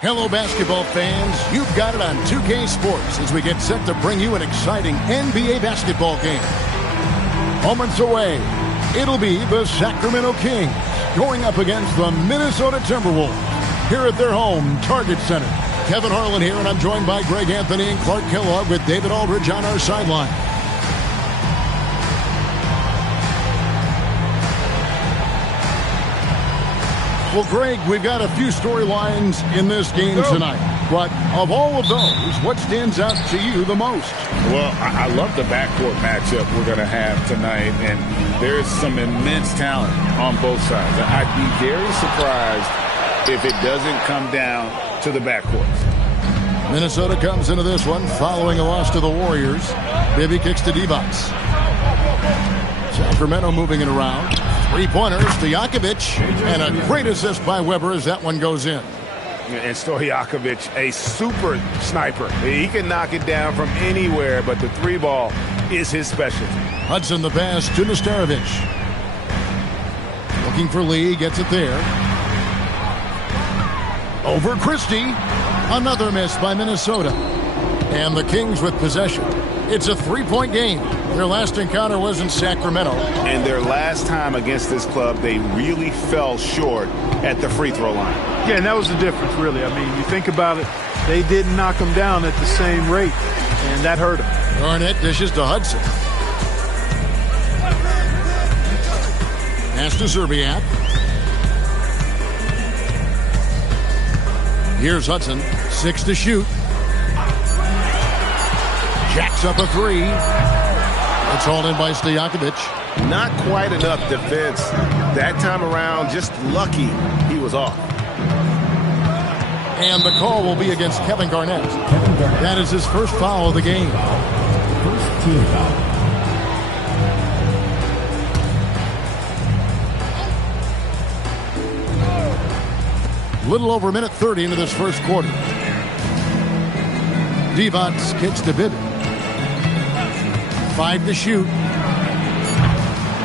Hello, basketball fans. You've got it on 2K Sports as we get set to bring you an exciting NBA basketball game. Moments away, it'll be the Sacramento Kings going up against the Minnesota Timberwolves here at their home Target Center. Kevin Harlan here, and I'm joined by Greg Anthony and Clark Kellogg with David Aldridge on our sideline. Well, Greg, we've got a few storylines in this game tonight. But of all of those, what stands out to you the most? Well, I love the backcourt matchup we're going to have tonight, and there's some immense talent on both sides. I'd be very surprised if it doesn't come down to the backcourts. Minnesota comes into this one following a loss to the Warriors. Bibby kicks to Divac. Sacramento moving it around. Three-pointers to Stojakovic, and a great assist by Weber as that one goes in. And Stojakovic, a super sniper. He can knock it down from anywhere, but the three ball is his specialty. Hudson the pass to Nesterovic. Looking for Lee, gets it there. Over Christie. Another miss by Minnesota. And the Kings with possession. It's a three-point game. Their last encounter was in Sacramento. And their last time against this club, they really fell short at the free throw line. Yeah, and that was the difference, really. I mean, you think about it, they didn't knock them down at the same rate, and that hurt them. Garnett dishes to Hudson. Pass to Zerbiak. Here's Hudson. 6 to shoot. Jacks up a three. It's hauled in by Stojakovic. Not quite enough defense that time around. Just lucky he was off. And the call will be against Kevin Garnett. That is his first foul of the game. First team foul. Little over a minute 30 into this first quarter. Divac kicks to Bibby. 5 to shoot.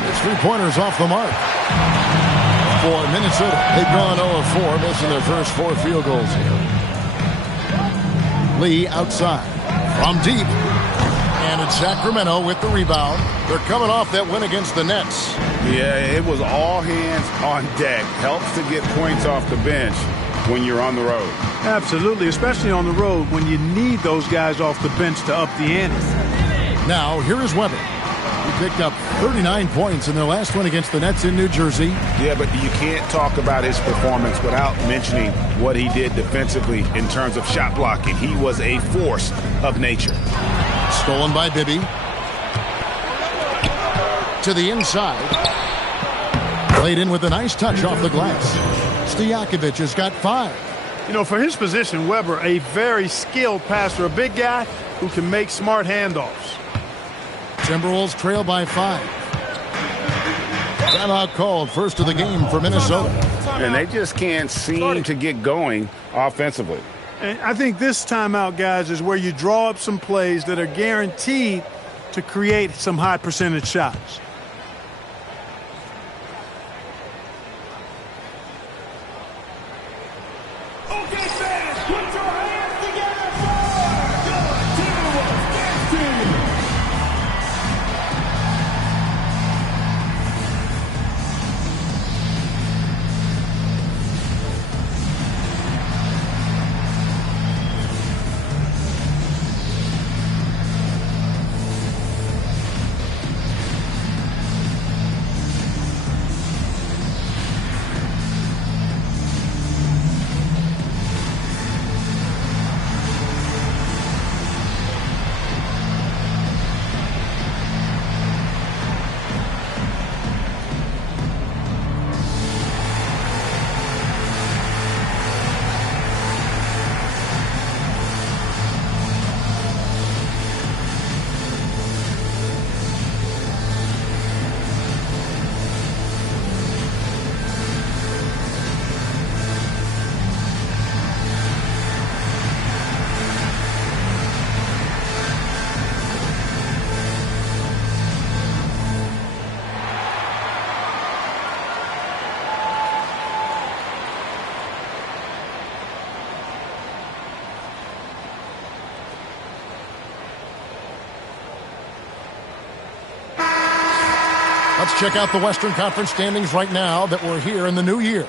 His three-pointers off the mark. For Minnesota, they've gone 0 of 4, missing their first 4 field goals here. Lee outside. From deep. And it's Sacramento with the rebound. They're coming off that win against the Nets. Yeah, it was all hands on deck. Helps to get points off the bench when you're on the road. Absolutely, especially on the road when you need those guys off the bench to up the ante. Now, here is Weber. He picked up 39 points in their last one against the Nets in New Jersey. Yeah, but you can't talk about his performance without mentioning what he did defensively in terms of shot blocking. He was a force of nature. Stolen by Bibby. To the inside. Played in with a nice touch off the glass. Stojakovic has got 5. You know, for his position, Weber, a very skilled passer, a big guy who can make smart handoffs. Timberwolves trail by 5. Timeout called, first of the game for Minnesota. And they just can't seem to get going offensively. And I think this timeout, guys, is where you draw up some plays that are guaranteed to create some high percentage shots. Let's check out the Western Conference standings right now that we're here in the new year.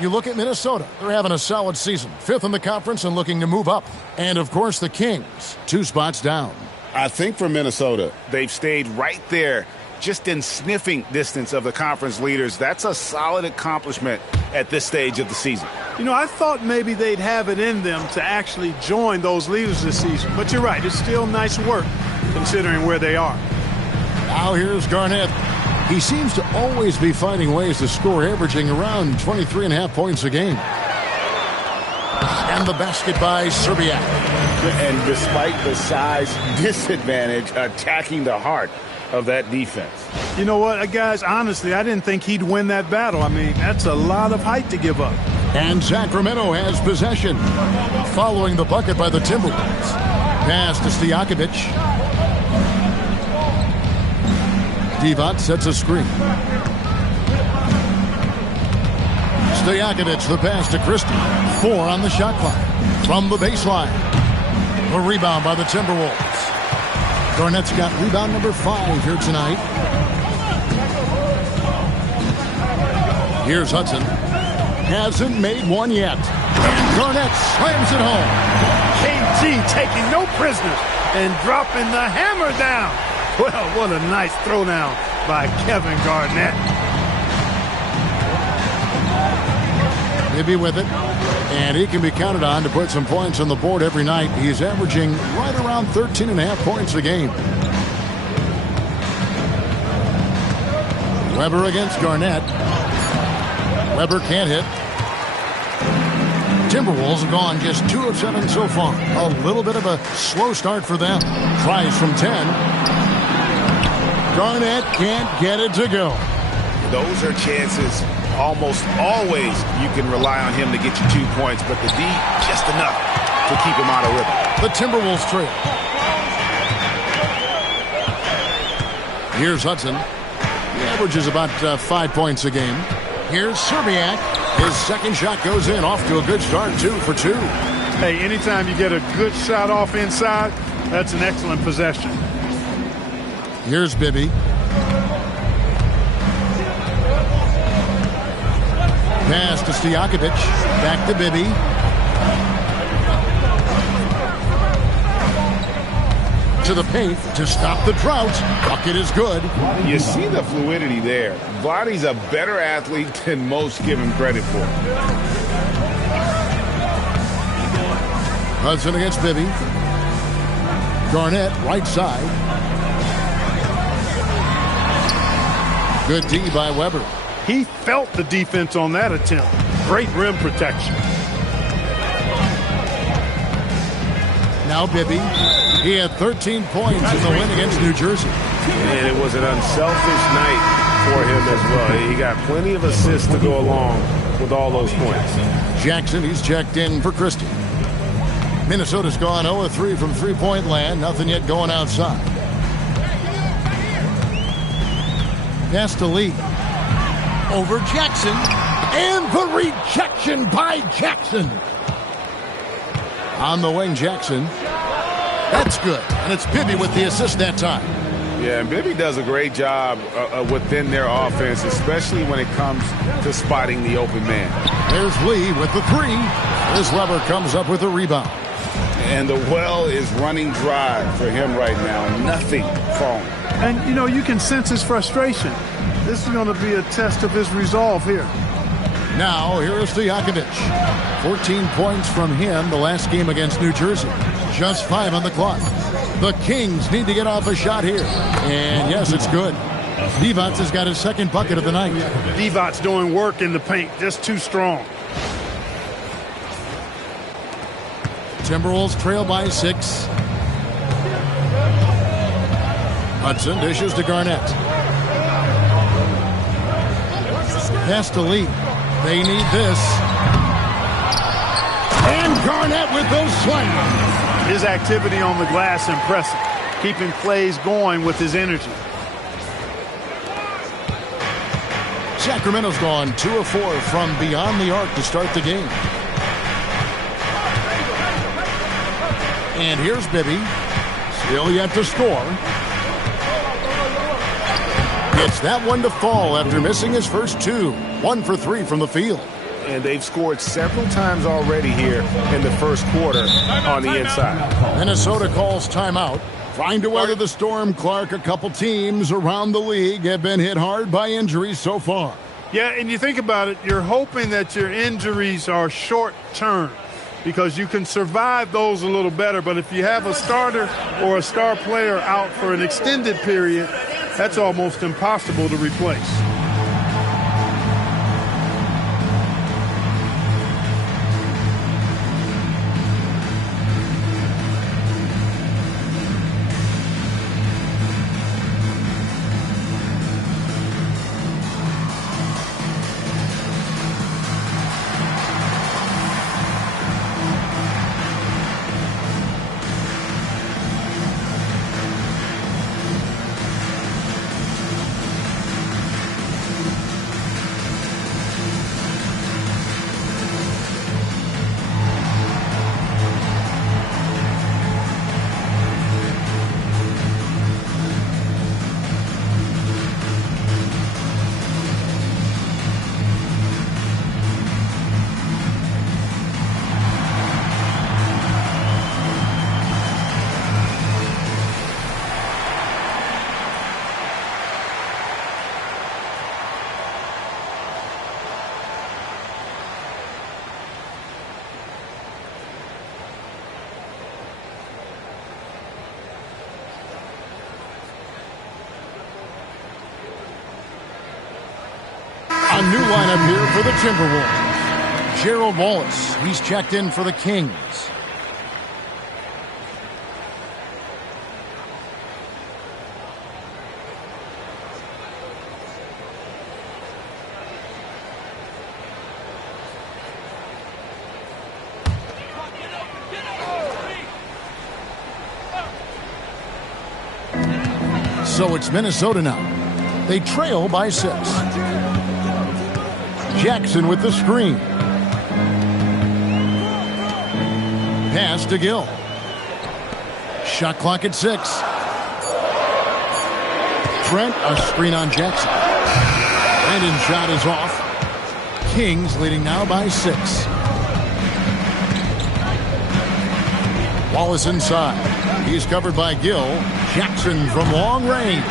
You look at Minnesota. They're having a solid season. 5th in the conference and looking to move up. And, of course, the Kings, 2 spots down. I think for Minnesota, they've stayed right there, just in sniffing distance of the conference leaders. That's a solid accomplishment at this stage of the season. You know, I thought maybe they'd have it in them to actually join those leaders this season. But you're right. It's still nice work considering where they are. Now here's Garnett. He seems to always be finding ways to score, averaging around 23.5 points a game. And the basket by Serbiak. And despite the size disadvantage, attacking the heart of that defense. You know what, guys, honestly, I didn't think he'd win that battle. I mean, that's a lot of height to give up. And Sacramento has possession. Following the bucket by the Timberwolves. Pass to Stojakovic. Divac sets a screen. Stojakovic, the pass to Christie. 4 on the shot clock. From the baseline. A rebound by the Timberwolves. Garnett's got rebound number 5 here tonight. Here's Hudson. Hasn't made one yet. And Garnett slams it home. KG taking no prisoners and dropping the hammer down. Well, what a nice throwdown by Kevin Garnett. Maybe with it. And he can be counted on to put some points on the board every night. He's averaging right around 13.5 points a game. Weber against Garnett. Weber can't hit. Timberwolves have gone just 2 of 7 so far. A little bit of a slow start for them. Tries from 10. Garnett can't get it to go. Those are chances. Almost always you can rely on him to get you 2 points, but the D just enough to keep him out of rhythm. The Timberwolves trail. Here's Hudson. He averages about 5 points a game. Here's Serbiak. His second shot goes in, off to a good start, 2 for 2. Hey, anytime you get a good shot off inside, that's an excellent possession. Here's Bibby. Pass to Stojakovic. Back to Bibby. To the paint to stop the drought. Bucket is good. You see the fluidity there. Vlade's a better athlete than most give him credit for. Hudson against Bibby. Garnett, right side. Good D by Weber. He felt the defense on that attempt. Great rim protection. Now Bibby. He had 13 points in the win against New Jersey. And it was an unselfish night for him as well. He got plenty of assists to go along with all those points. Jackson, he's checked in for Christie. Minnesota's gone 0-3 from three-point land. Nothing yet going outside. Pass to Lee. Over Jackson. And the rejection by Jackson. On the wing, Jackson. That's good. And it's Bibby with the assist that time. Yeah, and Bibby does a great job within their offense, especially when it comes to spotting the open man. There's Lee with the 3. As Weber comes up with a rebound. And the well is running dry for him right now. Nothing falling. And, you know, you can sense his frustration. This is going to be a test of his resolve here. Now, here is Stojakovic. 14 points from him the last game against New Jersey. Just 5 on the clock. The Kings need to get off a shot here. And, yes, it's good. Divac has got his second bucket of the night. Divac's doing work in the paint, just too strong. Timberwolves trail by 6. Hudson dishes to Garnett. Pass to Lee. They need this. And Garnett with those slams. His activity on the glass impressive. Keeping plays going with his energy. Sacramento's gone 2 of 4 from beyond the arc to start the game. And here's Bibby. Still yet to score. gets that one to fall after missing his first two. 1 for 3 from the field. And they've scored several times already here in the first quarter on the inside. Minnesota calls timeout. Trying to weather the storm, Clark. A couple teams around the league have been hit hard by injuries so far. Yeah, and you think about it, you're hoping that your injuries are short-term because you can survive those a little better. But if you have a starter or a star player out for an extended period, that's almost impossible to replace. A new lineup here for the Timberwolves. Gerald Wallace, he's checked in for the Kings. So it's Minnesota now. They trail by 6. Jackson with the screen. Pass to Gill. Shot clock at 6. Trent, a screen on Jackson. Brandon's shot is off. Kings leading now by 6. Wallace inside. He's covered by Gill. Jackson from long range.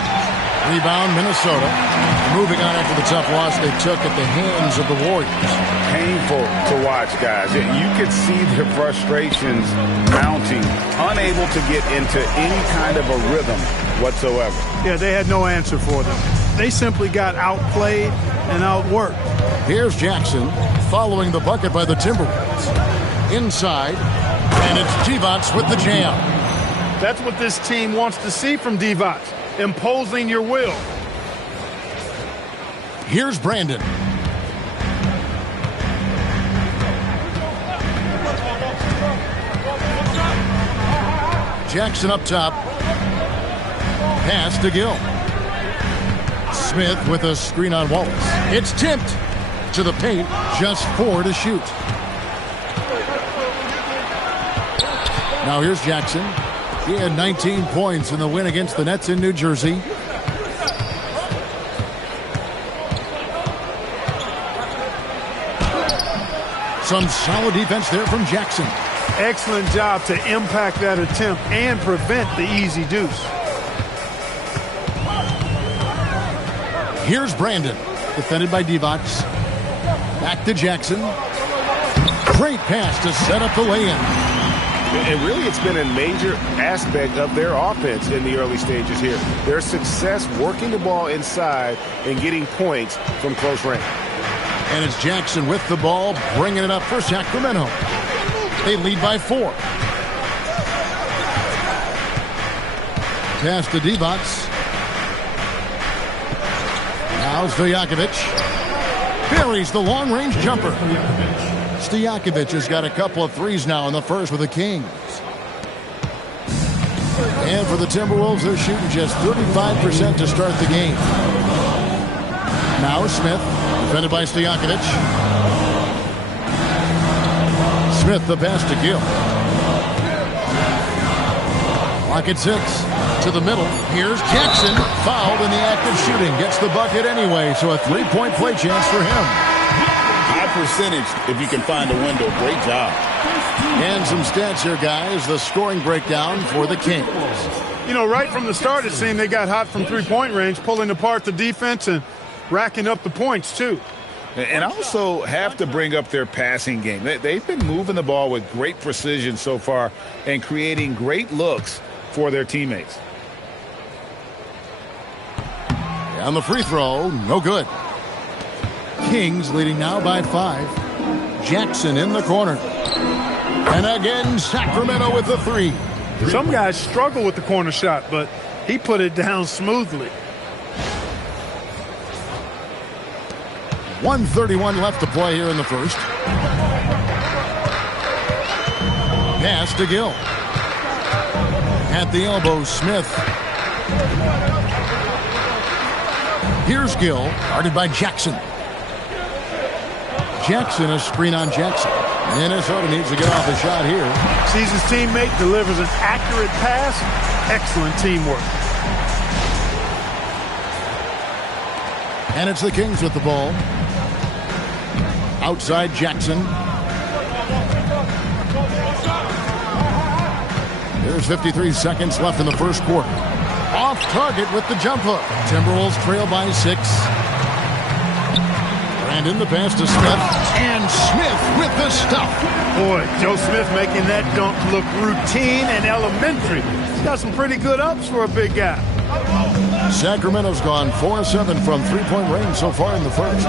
Rebound Minnesota. Moving on after the tough loss they took at the hands of the Warriors. Painful to watch, guys. You could see their frustrations mounting, unable to get into any kind of a rhythm whatsoever. Yeah, they had no answer for them. They simply got outplayed and outworked. Here's Jackson following the bucket by the Timberwolves. Inside, and it's Divac with the jam. That's what this team wants to see from Divac, imposing your will. Here's Brandon. Jackson up top. Pass to Gill. Smith with a screen on Wallace. It's tipped to the paint. Just 4 to shoot. Now here's Jackson. He had 19 points in the win against the Nets in New Jersey. Some solid defense there from Jackson. Excellent job to impact that attempt and prevent the easy deuce. Here's Brandon, defended by Divac. Back to Jackson. Great pass to set up the lay-in. And really, it's been a major aspect of their offense in the early stages here. Their success working the ball inside and getting points from close range. And it's Jackson with the ball, bringing it up for Sacramento. They lead by 4. Pass to Divac. Now Stojakovic. Buries the long-range jumper. Stojakovic has got a couple of threes now in the first with the Kings. And for the Timberwolves, they're shooting just 35% to start the game. Now Smith. Defended by Stojakovic. Smith the pass to Gill. Clock at 6. to the middle. Here's Jackson. Fouled in the act of shooting. Gets the bucket anyway, so a three-point play chance for him. High percentage if you can find a window. Great job. And some stats here, guys. The scoring breakdown for the Kings. You know, right from the start, it seemed they got hot from three-point range, pulling apart the defense and racking up the points, too. And also have to bring up their passing game. They've been moving the ball with great precision so far and creating great looks for their teammates. On the free throw, no good. Kings leading now by 5. Jackson in the corner. And again, Sacramento with the 3. Some guys struggle with the corner shot, but he put it down smoothly. 1:31 left to play here in the first. Pass to Gill. At the elbow, Smith. Here's Gill, guarded by Jackson. Jackson, a screen on Jackson. Minnesota needs to get off the shot here. Sees his teammate, delivers an accurate pass. Excellent teamwork. And it's the Kings with the ball. Outside Jackson. There's 53 seconds left in the first quarter. Off target with the jump hook. Timberwolves trail by 6. Brandon, the pass to Smith. And Smith with the stuff. Boy, Joe Smith making that dunk look routine and elementary. He's got some pretty good ups for a big guy. Sacramento's gone 4-7 from three-point range so far in the first.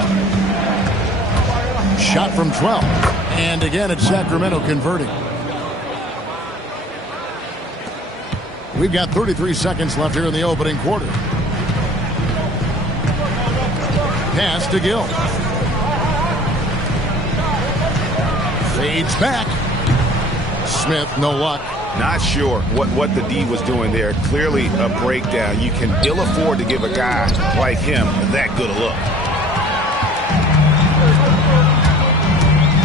Shot from 12. And again, it's Sacramento converting. We've got 33 seconds left here in the opening quarter. Pass to Gill. Fades back. Smith, no luck. Not sure what the D was doing there. Clearly a breakdown. You can ill afford to give a guy like him that good a look.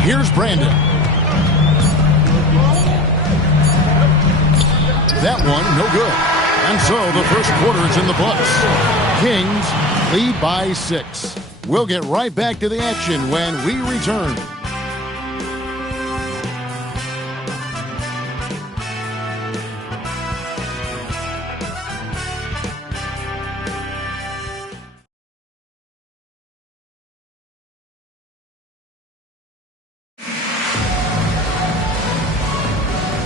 Here's Brandon. That one, no good. And so the first quarter is in the books. Kings lead by 6. We'll get right back to the action when we return.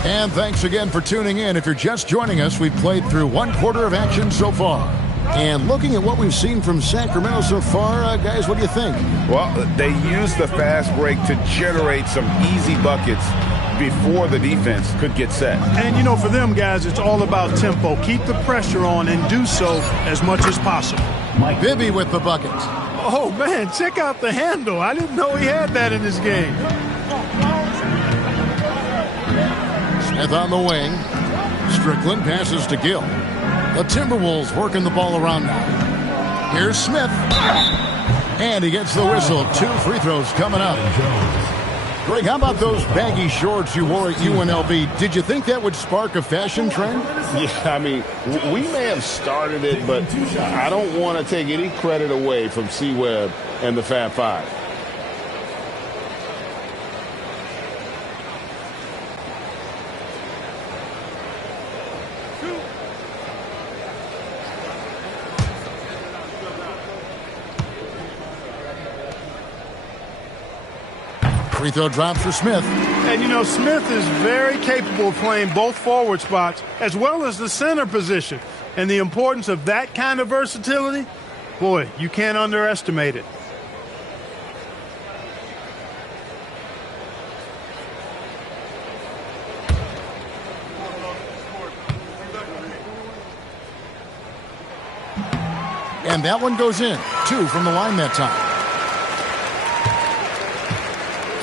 And thanks again for tuning in. If you're just joining us, we've played through one quarter of action so far. And looking at what we've seen from Sacramento so far, guys, what do you think? Well, they used the fast break to generate some easy buckets before the defense could get set. And, you know, for them, guys, it's all about tempo. Keep the pressure on and do so as much as possible. Mike Bibby with the bucket. Oh, man, check out the handle. I didn't know he had that in his game. Smith on the wing. Strickland passes to Gill. The Timberwolves working the ball around now. Here's Smith. And he gets the whistle. 2 free throws coming up. Greg, how about those baggy shorts you wore at UNLV? Did you think that would spark a fashion trend? Yeah, I mean, we may have started it, but I don't want to take any credit away from C-Webb and the Fab Five. Free throw drop for Smith. And, you know, Smith is very capable of playing both forward spots as well as the center position. And the importance of that kind of versatility, boy, you can't underestimate it. And that one goes in. 2 from the line that time.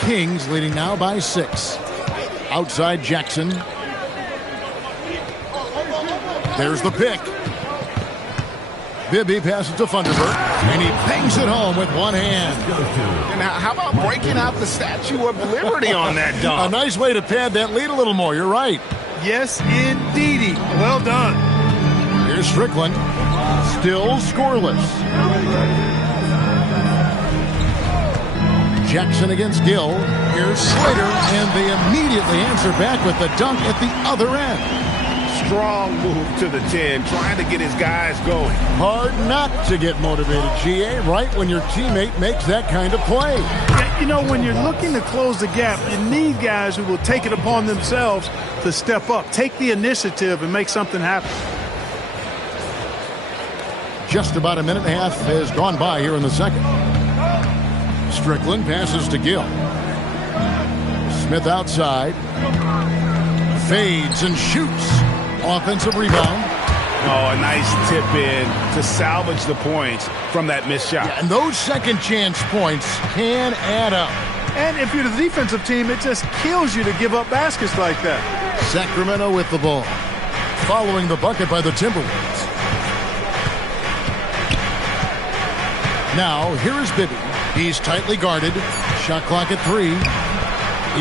Kings leading now by 6. Outside Jackson. There's the pick. Bibby passes to Thunderbird, and he bangs it home with one hand. And how about breaking out the Statue of Liberty on that dunk? A nice way to pad that lead a little more. You're right. Yes, indeedy. Well done. Here's Strickland. Still scoreless. Jackson against Gill. Here's Slater, and they immediately answer back with the dunk at the other end. Strong move to the 10, trying to get his guys going. Hard not to get motivated, GA, right when your teammate makes that kind of play. You know, when you're looking to close the gap, you need guys who will take it upon themselves to step up, take the initiative, and make something happen. Just about a minute and a half has gone by here in the second. Strickland passes to Gill. Smith outside. Fades and shoots. Offensive rebound. Oh, a nice tip in to salvage the points from that missed shot. Yeah, and those second chance points can add up. And if you're the defensive team, it just kills you to give up baskets like that. Sacramento with the ball. Following the bucket by the Timberwolves. Now, here is Bibby. He's tightly guarded. Shot clock at 3.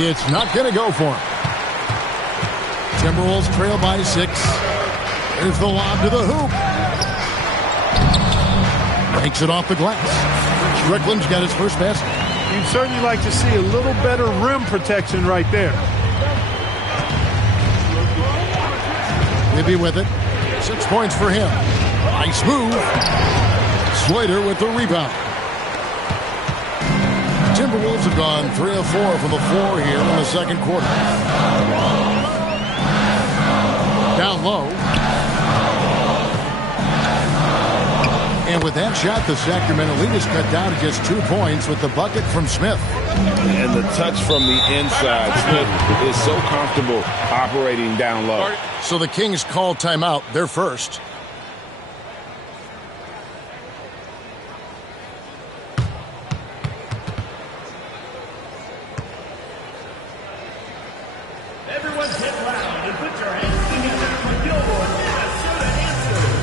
It's not going to go for him. Timberwolves trail by 6. There's the lob to the hoop. Breaks it off the glass. Strickland's got his first basket. You'd certainly like to see a little better rim protection right there. Bibby with it. 6 points for him. Nice move. Slater with the rebound. Timberwolves have gone 3 of 4 from the floor here in the second quarter. Down low. And with that shot, the Sacramento lead is cut down to just 2 points with the bucket from Smith. And the touch from the inside. Smith is so comfortable operating down low. So the Kings call timeout. They're first. Everyone get loud and put your hands together for Gilmore, Minnesota answers.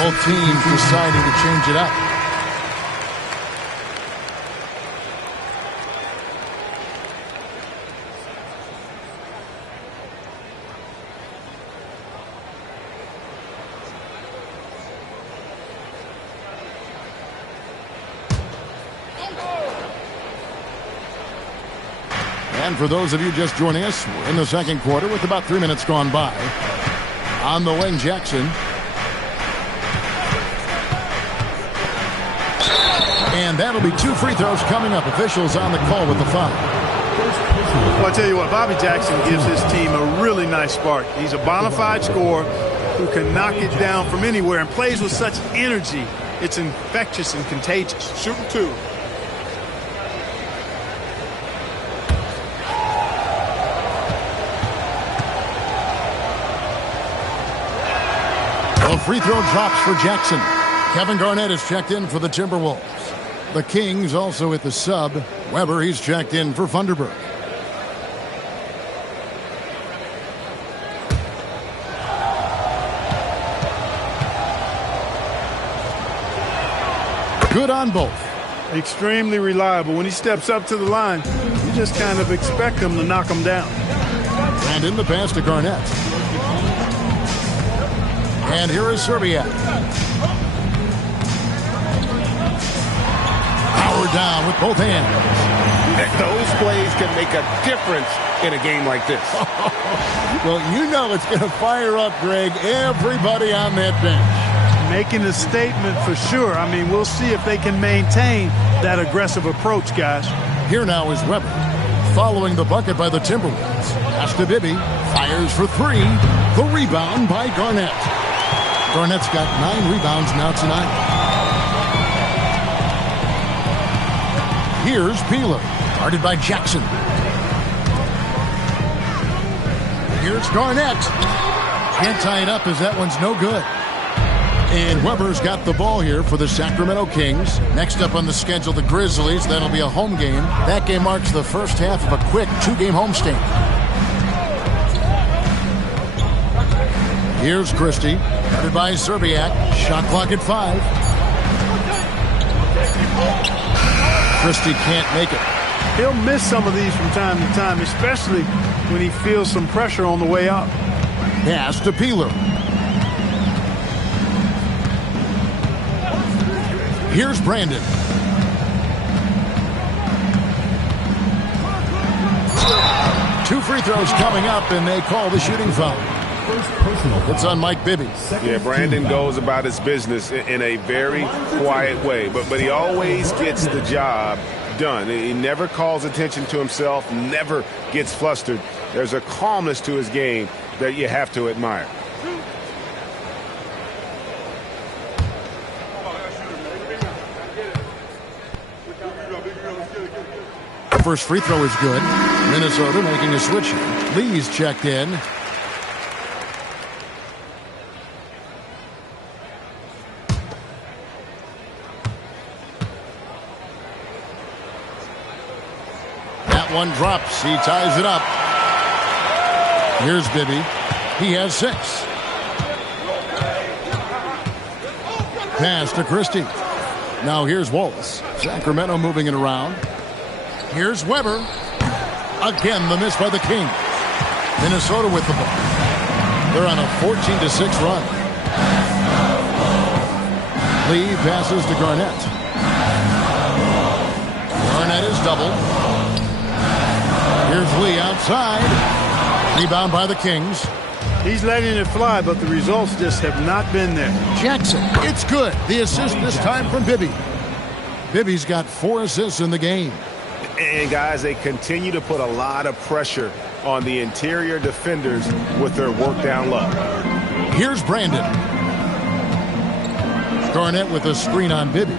Both teams deciding to change it up. And for those of you just joining us, we're in the second quarter with about 3 minutes gone by. On the wing, Jackson. And that'll be 2 free throws coming up. Officials on the call with the foul. Well, I tell you what, Bobby Jackson gives his team a really nice spark. He's a bona fide scorer who can knock it down from anywhere and plays with such energy. It's infectious and contagious. Shooting 2. A free throw drops for Jackson. Kevin Garnett is checked in for the Timberwolves. The Kings also at the sub. Weber, he's checked in for Funderburg. Good on both. Extremely reliable. When he steps up to the line, you just kind of expect him to knock him down. And in the pass to Garnett. And here is Serbia. Power down with both hands. Those plays can make a difference in a game like this. Well, you know it's going to fire up, Greg, everybody on that bench. Making a statement for sure. I mean, we'll see if they can maintain that aggressive approach, guys. Here now is Weber, following the bucket by the Timberwolves. Pass to Bibby, fires for three. The rebound by Garnett. Garnett's got 9 rebounds now tonight. Here's Peeler, guarded by Jackson. Here's Garnett. Can't tie it up as that one's no good. And Weber's got the ball here for the Sacramento Kings. Next up on the schedule, the Grizzlies. That'll be a home game. That game marks the first half of a quick 2-game homestand. Here's Christie, guarded by Serbiak. Shot clock at 5. Christie can't make it. He'll miss some of these from time to time, especially when he feels some pressure on the way up. Pass to Peeler. Here's Brandon. Two free throws coming up, and they call the shooting foul. It's on Mike Bibby. Yeah, Brandon goes about his business in a very quiet way, but he always gets the job done. He never calls attention to himself, never gets flustered. There's a calmness to his game that you have to admire. First free throw is good. Minnesota making a switch. Lee's checked in. That one drops. He ties it up. Here's Bibby. He has 6. Pass to Christie. Now here's Wallace. Sacramento moving it around. Here's Weber. Again, the miss by the Kings. Minnesota with the ball. They're on a 14-6 run. Lee passes to Garnett. Garnett is doubled. Here's Lee outside. Rebound by the Kings. He's letting it fly, but the results just have not been there. Jackson, it's good. The assist this time from Bibby. Bibby's got 4 assists in the game. And, guys, they continue to put a lot of pressure on the interior defenders with their work down low. Here's Brandon. Garnett with a screen on Bibby.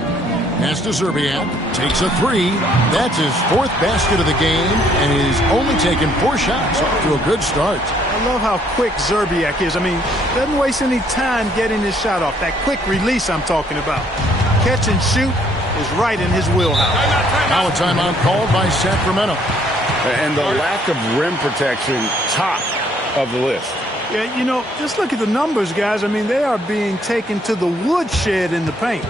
Pass to Serbiak. Takes a 3. That's his 4th basket of the game, and he's only taken 4 shots. Off to a good start. I love how quick Serbiak is. I mean, doesn't waste any time getting his shot off. That quick release I'm talking about. Catch and shoot is right in his wheelhouse. Now a timeout called by Sacramento. And the lack of rim protection, top of the list. Yeah, you know, just look at the numbers, guys. I mean, they are being taken to the woodshed in the paint.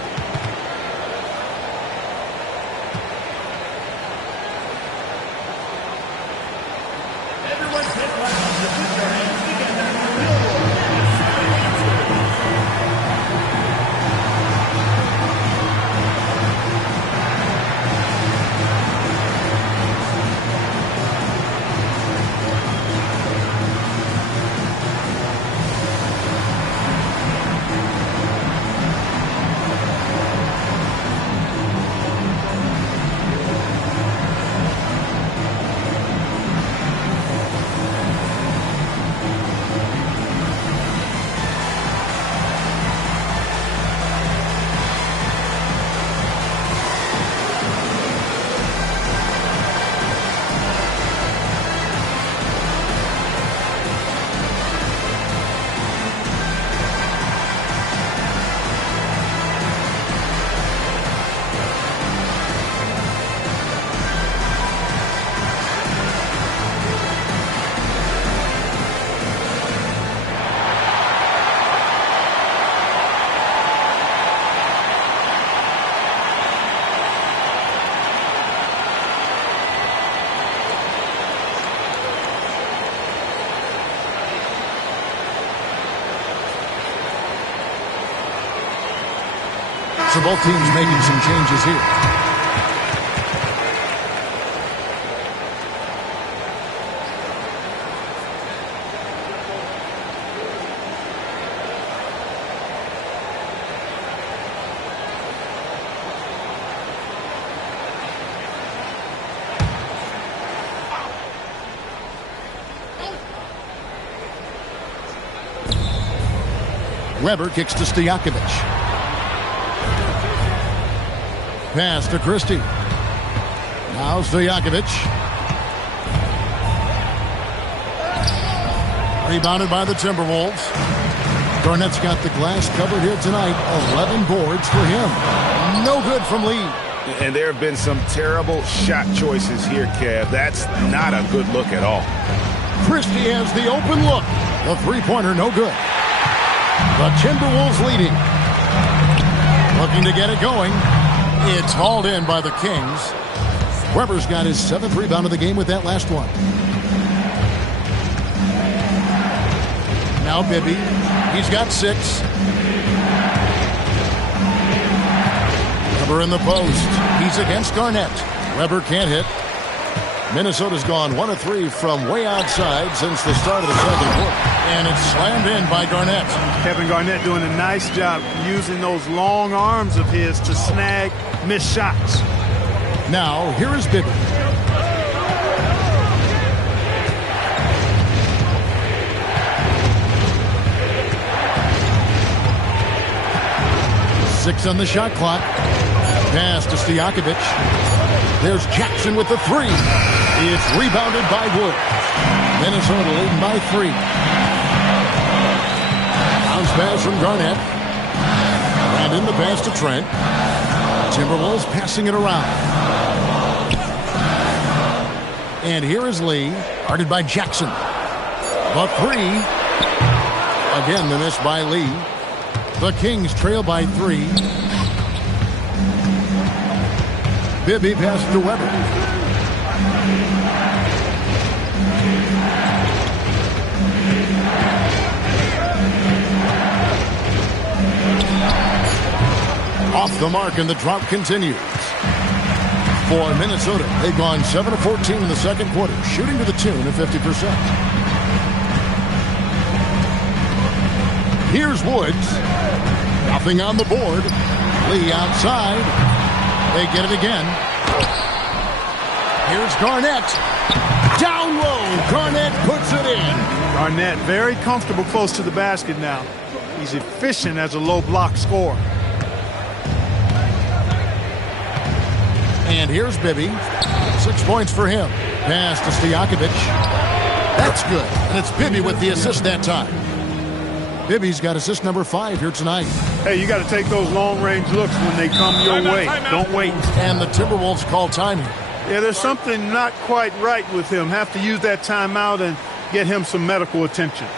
both teams making some changes here. Weber kicks to Stojakovic. Pass to Christie. Now Stojakovic. Rebounded by the Timberwolves. Garnett's got the glass covered here tonight. 11 boards for him. No good from Lee. And there have been some terrible shot choices here, Kev. That's not a good look at all. Christie has the open look. The three-pointer no good. The Timberwolves leading. Looking to get it going. It's hauled in by the Kings. Weber's got his 7th rebound of the game with that last one. Now Bibby. He's got 6. Weber in the post. He's against Garnett. Weber can't hit. Minnesota's gone 1 of 3 from way outside since the start of the second quarter. And it's slammed in by Garnett. Kevin Garnett doing a nice job using those long arms of his to snag missed shots. Now, here is Bibby. Six on the shot clock. Pass to Stojakovic. There's Jackson with the 3. It's rebounded by Wood. Minnesota leading by 3. Bounce pass from Garnett. And in the pass to Trent. Timberwolves passing it around. And here is Lee, guarded by Jackson. The 3. Again, the miss by Lee. The Kings trail by 3. Bibby pass to Weber. Off the mark, and the drought continues. For Minnesota, they've gone 7 of 14 in the second quarter, shooting to the tune of 50%. Here's Woods. Nothing on the board. Lee outside. They get it again. Here's Garnett. Down low. Garnett puts it in. Garnett very comfortable close to the basket now. He's efficient as a low block scorer. And here's Bibby. 6 points for him. Pass to Stojakovic. That's good. And it's Bibby with the assist that time. Bibby's got assist number 5 here tonight. Hey, you got to take those long-range looks when they come your way. Don't wait. And the Timberwolves call time here. Yeah, there's something not quite right with him. Have to use that timeout and get him some medical attention.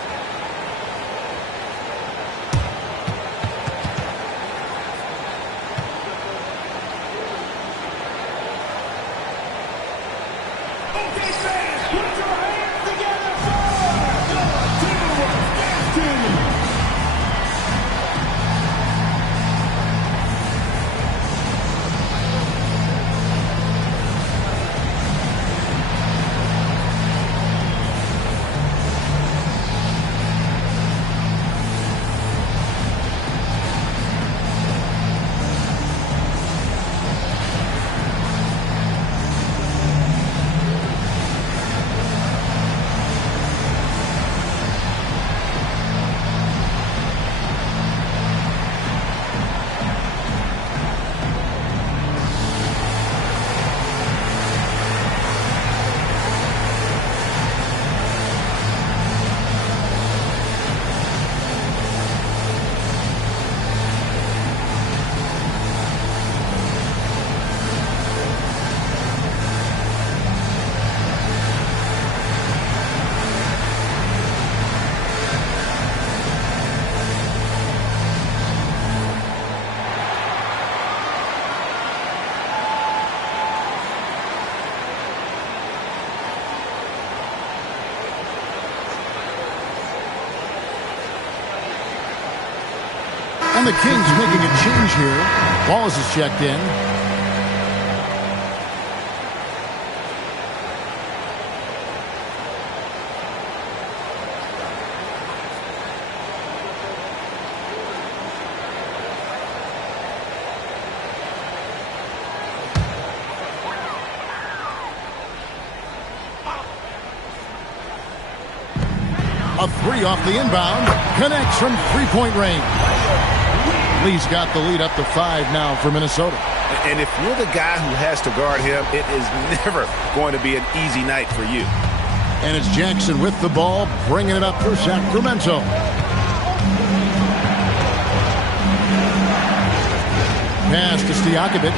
And the Kings making a change here. Wallace is checked in. A three off the inbound. Connects from three-point range. Lee's got the lead up to 5 now for Minnesota. And if you're the guy who has to guard him, it is never going to be an easy night for you. And it's Jackson with the ball, bringing it up for Sacramento. Pass to Stojakovic.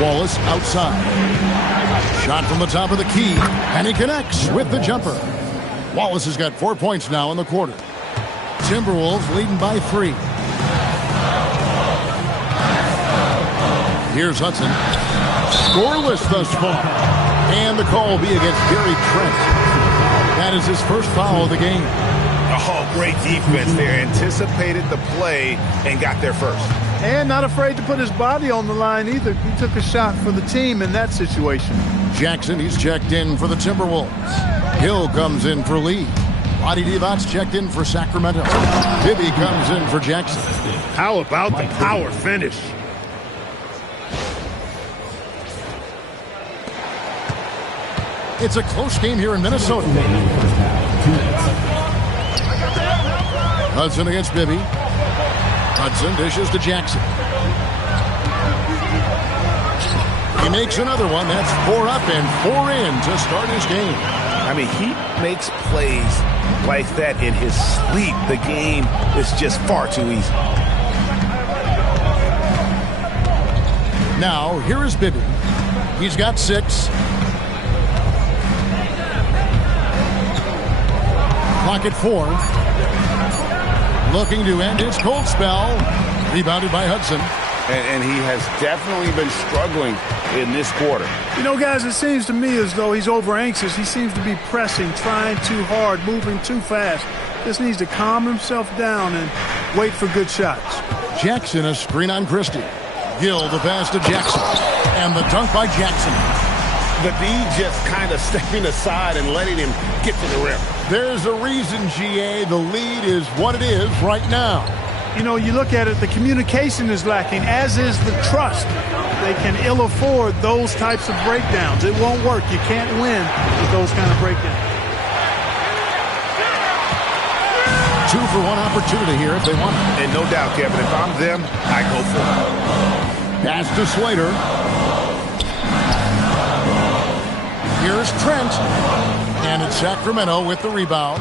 Wallace outside. Shot from the top of the key, and he connects with the jumper. Wallace has got 4 points now in the quarter. Timberwolves leading by 3. Here's Hudson. Scoreless thus far. And the call will be against Gary Trent. That is his first foul of the game. Oh, great defense there. Anticipated the play and got there first. And not afraid to put his body on the line either. He took a shot for the team in that situation. Jackson, he's checked in for the Timberwolves. Hill comes in for Lee. Vlade Divac's checked in for Sacramento. Bibby comes in for Jackson. How about the power finish? It's a close game here in Minnesota. Hudson against Bibby. Hudson dishes to Jackson. He makes another one. That's 4 up and 4 in to start his game. I mean, he makes plays like that in his sleep. The game is just far too easy. Now, here is Bibby. He's got 6. Clock at 4. Looking to end his cold spell. Rebounded by Hudson. And he has definitely been struggling in this quarter. You know, guys, it seems to me as though he's over anxious. He seems to be pressing, trying too hard, moving too fast. Just needs to calm himself down and wait for good shots. Jackson, a screen on Christie. Gill, the pass to Jackson. And the dunk by Jackson. The D just kind of stepping aside and letting him get to the rim. There's a reason, GA. The lead is what it is right now. You know, you look at it, the communication is lacking, as is the trust. They can ill afford those types of breakdowns. It won't work. You can't win with those kind of breakdowns. 2 for 1 opportunity here if they want it. And no doubt, Kevin, if I'm them, I go for it. Pass to Slater. Here's Trent. And it's Sacramento with the rebound.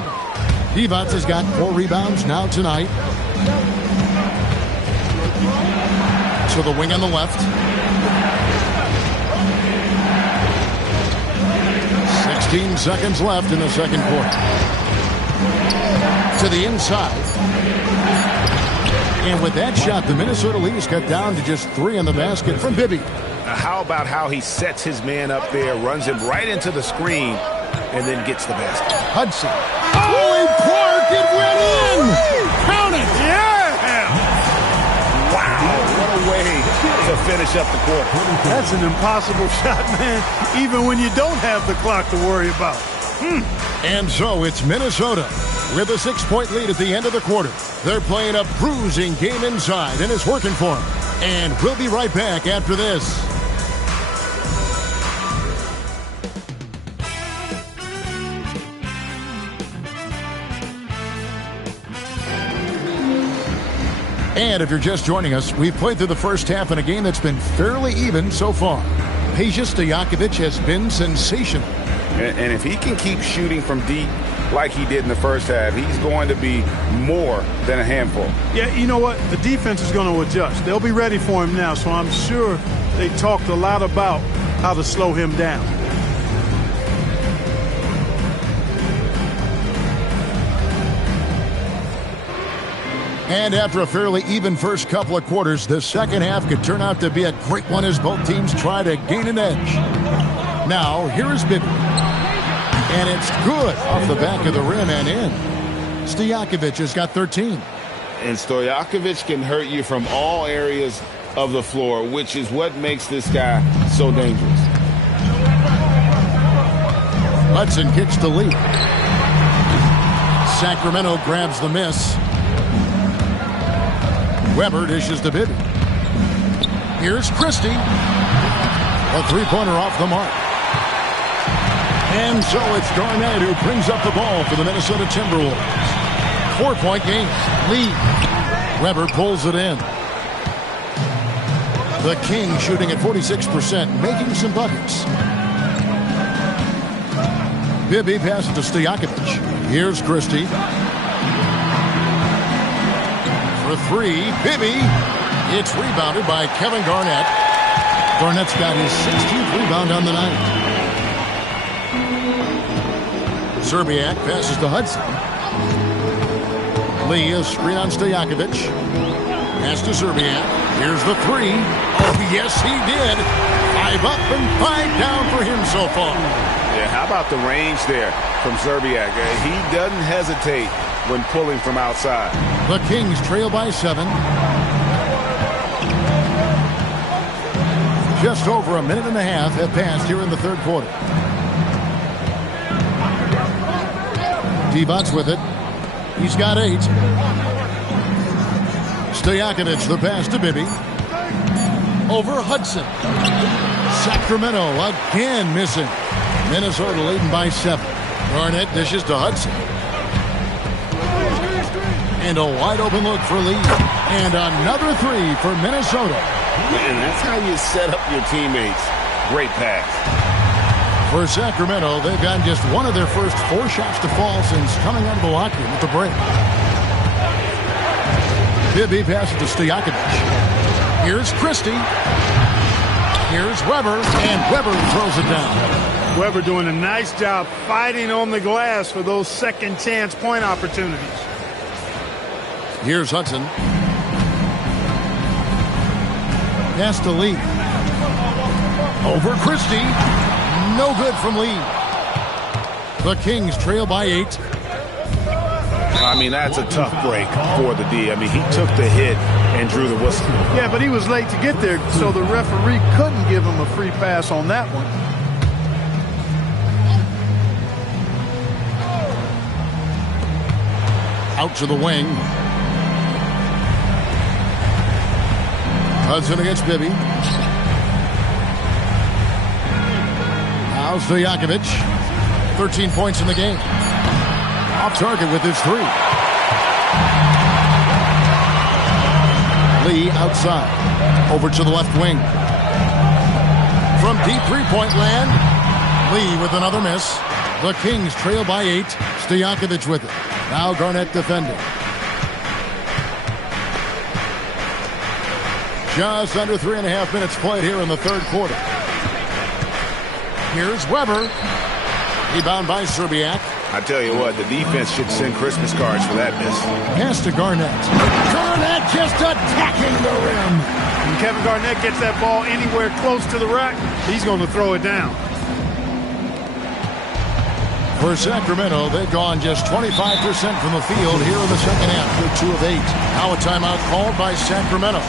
Divac has got 4 rebounds now tonight. To the wing on the left. 16 seconds left in the second quarter. To the inside. And with that shot, the Minnesota Leafs cut down to just 3 in the basket from Bibby. How about how he sets his man up there, runs him right into the screen, and then gets the basket. Hudson. Oh, Clark, it went in! Count it! Yeah! Wow, what a way to finish up the quarter. That's an impossible shot, man, even when you don't have the clock to worry about. And so it's Minnesota with a 6-point lead at the end of the quarter. They're playing a bruising game inside, and it's working for them. And we'll be right back after this. And if you're just joining us, we've played through the first half in a game that's been fairly even so far. Peja Stojakovic has been sensational. And if he can keep shooting from deep like he did in the first half, he's going to be more than a handful. Yeah, you know what? The defense is going to adjust. They'll be ready for him now, so I'm sure they talked a lot about how to slow him down. And after a fairly even first couple of quarters, the second half could turn out to be a great one as both teams try to gain an edge. Now, here is Bibby. And it's good off the back of the rim and in. Stojakovic has got 13. And Stojakovic can hurt you from all areas of the floor, which is what makes this guy so dangerous. Hudson kicks to Lee. Sacramento grabs the miss. Weber dishes to Bibby. Here's Christie. A three-pointer off the mark. And so it's Garnett who brings up the ball for the Minnesota Timberwolves. 4-point game. Lee. Weber pulls it in. The Kings shooting at 46%, making some buckets. Bibby passes to Stojakovic. Here's Christie. For three, Bibby. It's rebounded by Kevin Garnett. Garnett's got his 16th rebound on the night. Serbiak passes to Hudson. Lee, a screen on Stojakovic. Pass to Serbiak. Here's the three. Oh, yes, he did. 5 up and 5 down for him so far. Yeah, how about the range there from Serbiak? He doesn't hesitate when pulling from outside. The Kings trail by 7. Just over a minute and a half have passed here in the third quarter. Divac with it. He's got 8. Stojakovic, the pass to Bibby. Over Hudson. Sacramento again missing. Minnesota leading by 7. Garnett dishes to Hudson. And a wide open look for Lee. And another 3 for Minnesota. And that's how you set up your teammates. Great pass. For Sacramento, they've gotten just one of their first 4 shots to fall since coming out of the locker room at the break. Bibby passes to Stojakovic. Here's Christie. Here's Weber, and Weber throws it down. Weber doing a nice job fighting on the glass for those second chance point opportunities. Here's Hudson. Pass to Lee. Over Christie. No good from Lee. The Kings trail by 8. I mean, that's a tough break for the D. I mean, he took the hit and drew the whistle. Yeah, but he was late to get there, so the referee couldn't give him a free pass on that one. Out to the wing. Hudson against Bibby. Now Stojakovic. 13 points in the game. Off target with his 3. Lee outside. Over to the left wing. From deep three-point land. Lee with another miss. The Kings trail by 8. Stojakovic with it. Now Garnett defending. Just under 3.5 minutes played here in the third quarter. Here's Weber. Rebound by Serbiak. I tell you what, the defense should send Christmas cards for that miss. Pass to Garnett. Garnett just attacking the rim. When Kevin Garnett gets that ball anywhere close to the rack, he's going to throw it down. For Sacramento, they've gone just 25% from the field here in the second half. They're 2 of 8. Now a timeout called by Sacramento.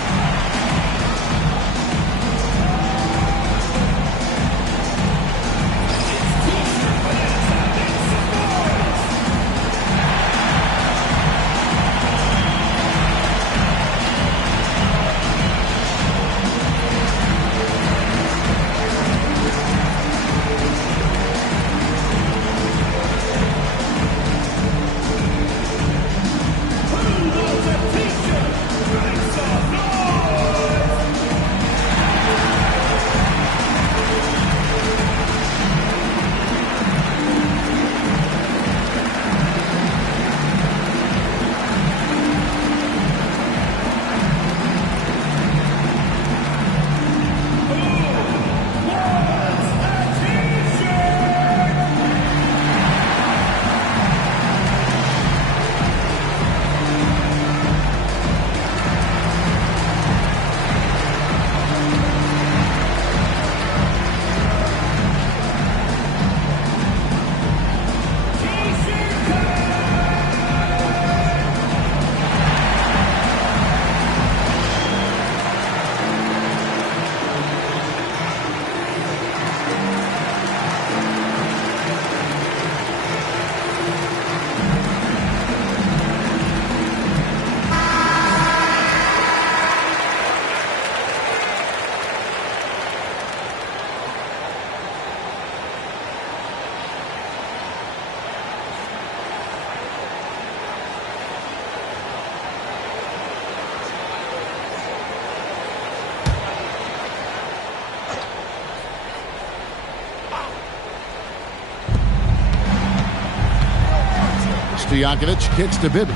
Stojakovic kicks to Bibby.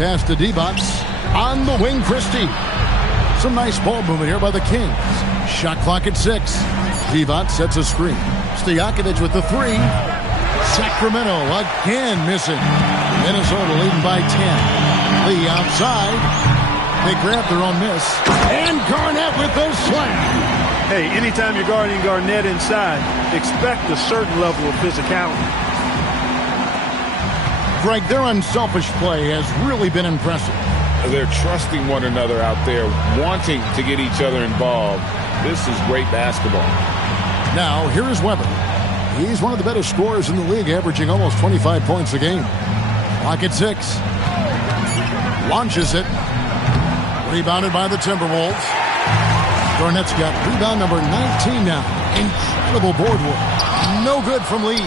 Pass to D-Box. On the wing, Christie. Some nice ball movement here by the Kings. Shot clock at 6. Divac sets a screen. Stojakovic with the 3. Sacramento again missing. Minnesota leading by 10. Lee outside. They grab their own miss. And Garnett with the slam. Hey, anytime you're guarding Garnett inside, expect a certain level of physicality. Greg, their unselfish play has really been impressive. They're trusting one another out there, wanting to get each other involved. This is great basketball. Now, here is Weber. He's one of the better scorers in the league, averaging almost 25 points a game. Clock at 6. Launches it. Rebounded by the Timberwolves. Garnett's got rebound number 19 now. Incredible board work. No good from Lee.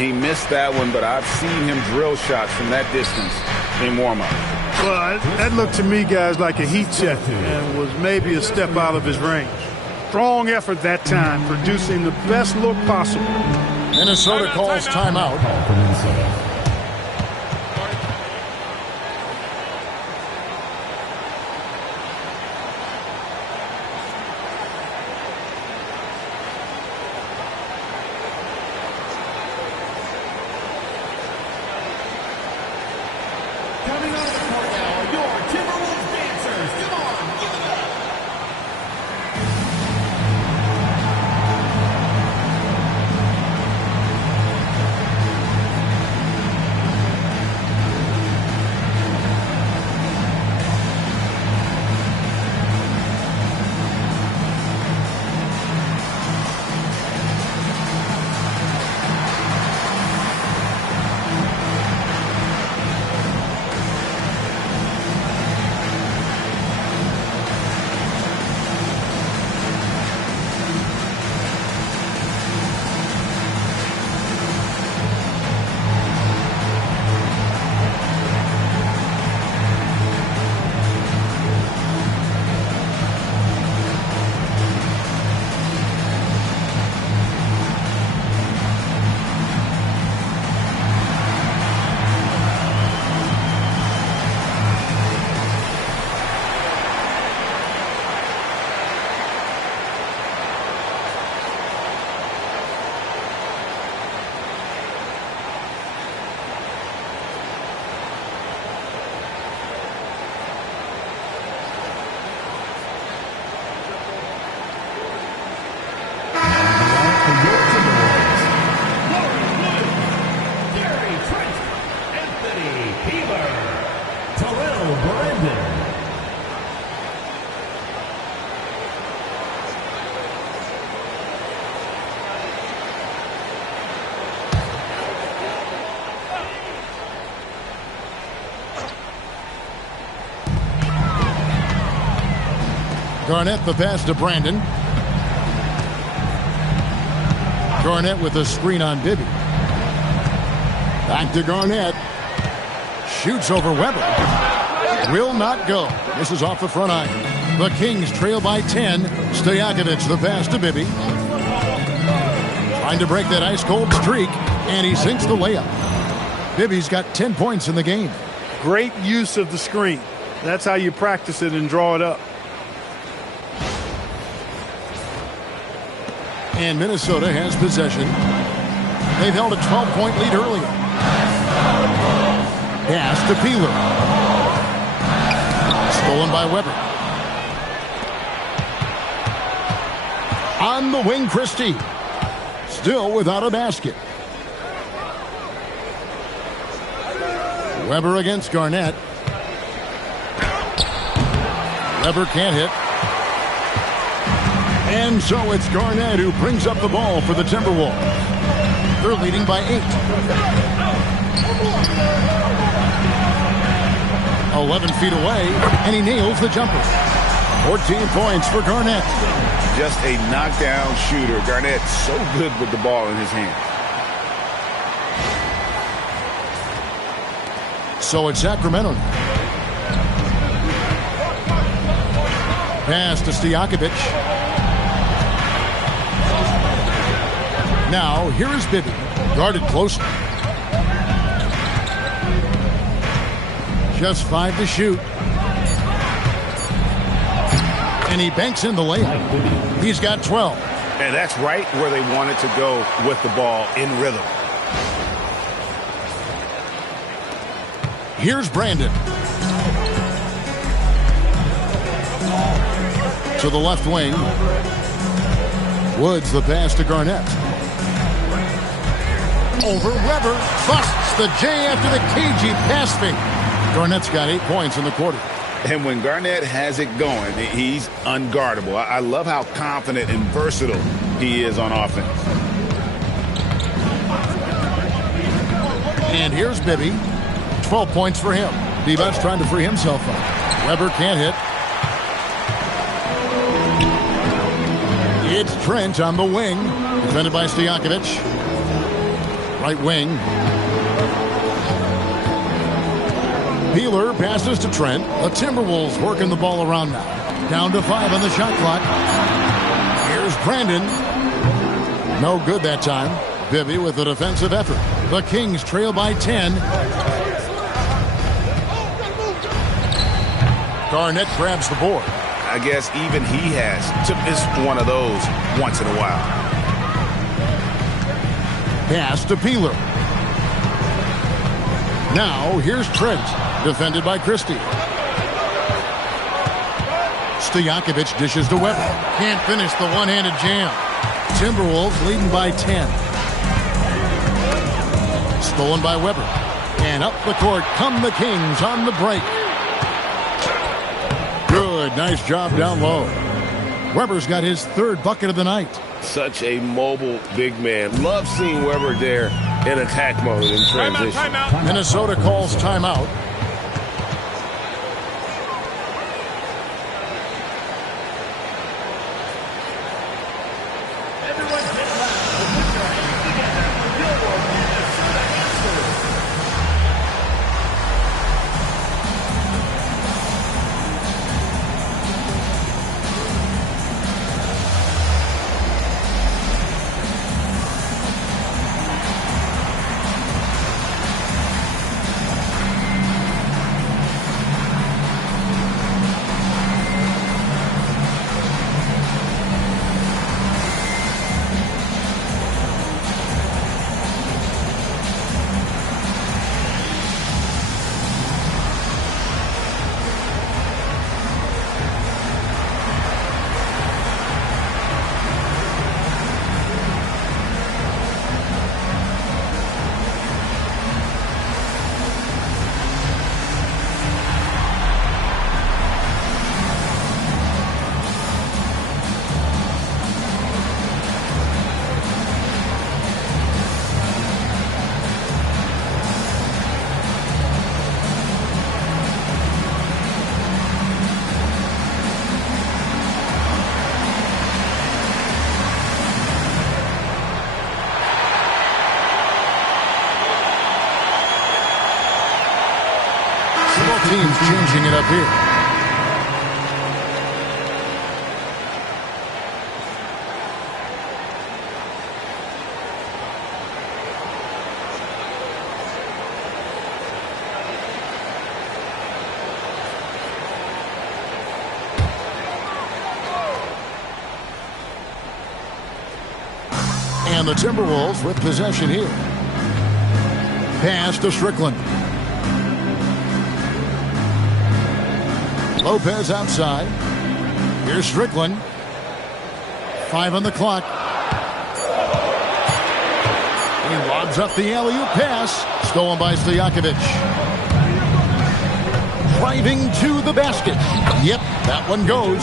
He missed that one, but I've seen him drill shots from that distance in warm-up. Well, that looked to me, guys, like a heat check and was maybe a step out of his range. Strong effort that time, producing the best look possible. Minnesota calls timeout. Coming on the court now, your Timberwolves dancers. Come on, give it up. Garnett the pass to Brandon. Garnett with a screen on Bibby. Back to Garnett. Shoots over Weber. Will not go. This is off the front iron. The Kings trail by 10. Stojakovic the pass to Bibby. Trying to break that ice-cold streak. And he sinks the layup. Bibby's got 10 points in the game. Great use of the screen. That's how you practice it and draw it up. And Minnesota has possession. They've held a 12-point lead earlier. Pass to Peeler. Stolen by Weber. On the wing, Christie. Still without a basket. Weber against Garnett. Weber can't hit. And so it's Garnett who brings up the ball for the Timberwolves. They're leading by 8. 11 feet away, and he nails the jumper. 14 points for Garnett. Just a knockdown shooter. Garnett so good with the ball in his hand. So it's Sacramento. Pass to Stojakovic. Now, here is Bibby. Guarded closely. Just 5 to shoot. And he banks in the layup. He's got 12. And that's right where they wanted to go with the ball, in rhythm. Here's Brandon. To the left wing. Woods the pass to Garnett. Over Weber. Busts the J after the cagey pass fake. Garnett's got 8 points in the quarter. And when Garnett has it going, he's unguardable. I love how confident and versatile he is on offense. And here's Bibby. 12 points for him. Divac trying to free himself up. Weber can't hit. It's Trent on the wing. Defended by Stojakovic. Right wing. Peeler passes to Trent. The Timberwolves working the ball around now. Down to 5 on the shot clock. Here's Brandon. No good that time. Bibby with a defensive effort. The Kings trail by 10. Garnett grabs the board. I guess even he has to miss one of those once in a while. Pass to Peeler. Now here's Trent. Defended by Christie. Stojakovic dishes to Weber. Can't finish the one-handed jam. Timberwolves leading by 10. Stolen by Weber. And up the court come the Kings on the break. Good. Nice job down low. Weber's got his 3rd bucket of the night. Such a mobile big man. Love seeing Weber there in attack mode in transition. Timeout. Minnesota calls timeout. Everyone get loud and put your hands together for Timberwolves, Minnesota answers. Teams changing it up here. And the Timberwolves with possession here. Pass to Strickland. Lopez outside. Here's Strickland. 5 on the clock. He lobs up the alley-oop pass. Stolen by Stojakovic. Driving to the basket. Yep, that one goes.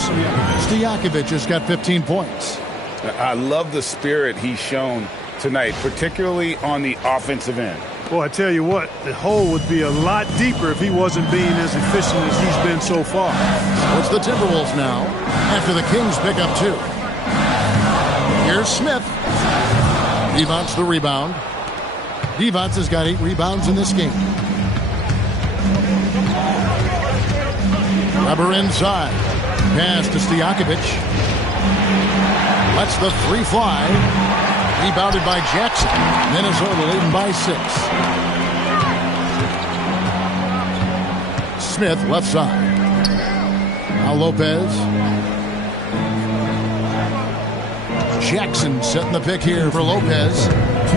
Stojakovic has got 15 points. I love the spirit he's shown tonight, particularly on the offensive end. Boy, I tell you what, the hole would be a lot deeper if he wasn't being as efficient as he's been so far. It's the Timberwolves now after the Kings pick up 2. Here's Smith. Divac the rebound. Divac has got 8 rebounds in this game. Weber inside. Pass to Stojakovic. Lets the 3 fly. Rebounded by Jackson. Minnesota leading by 6. Smith left side. Now Lopez. Jackson setting the pick here for Lopez. 2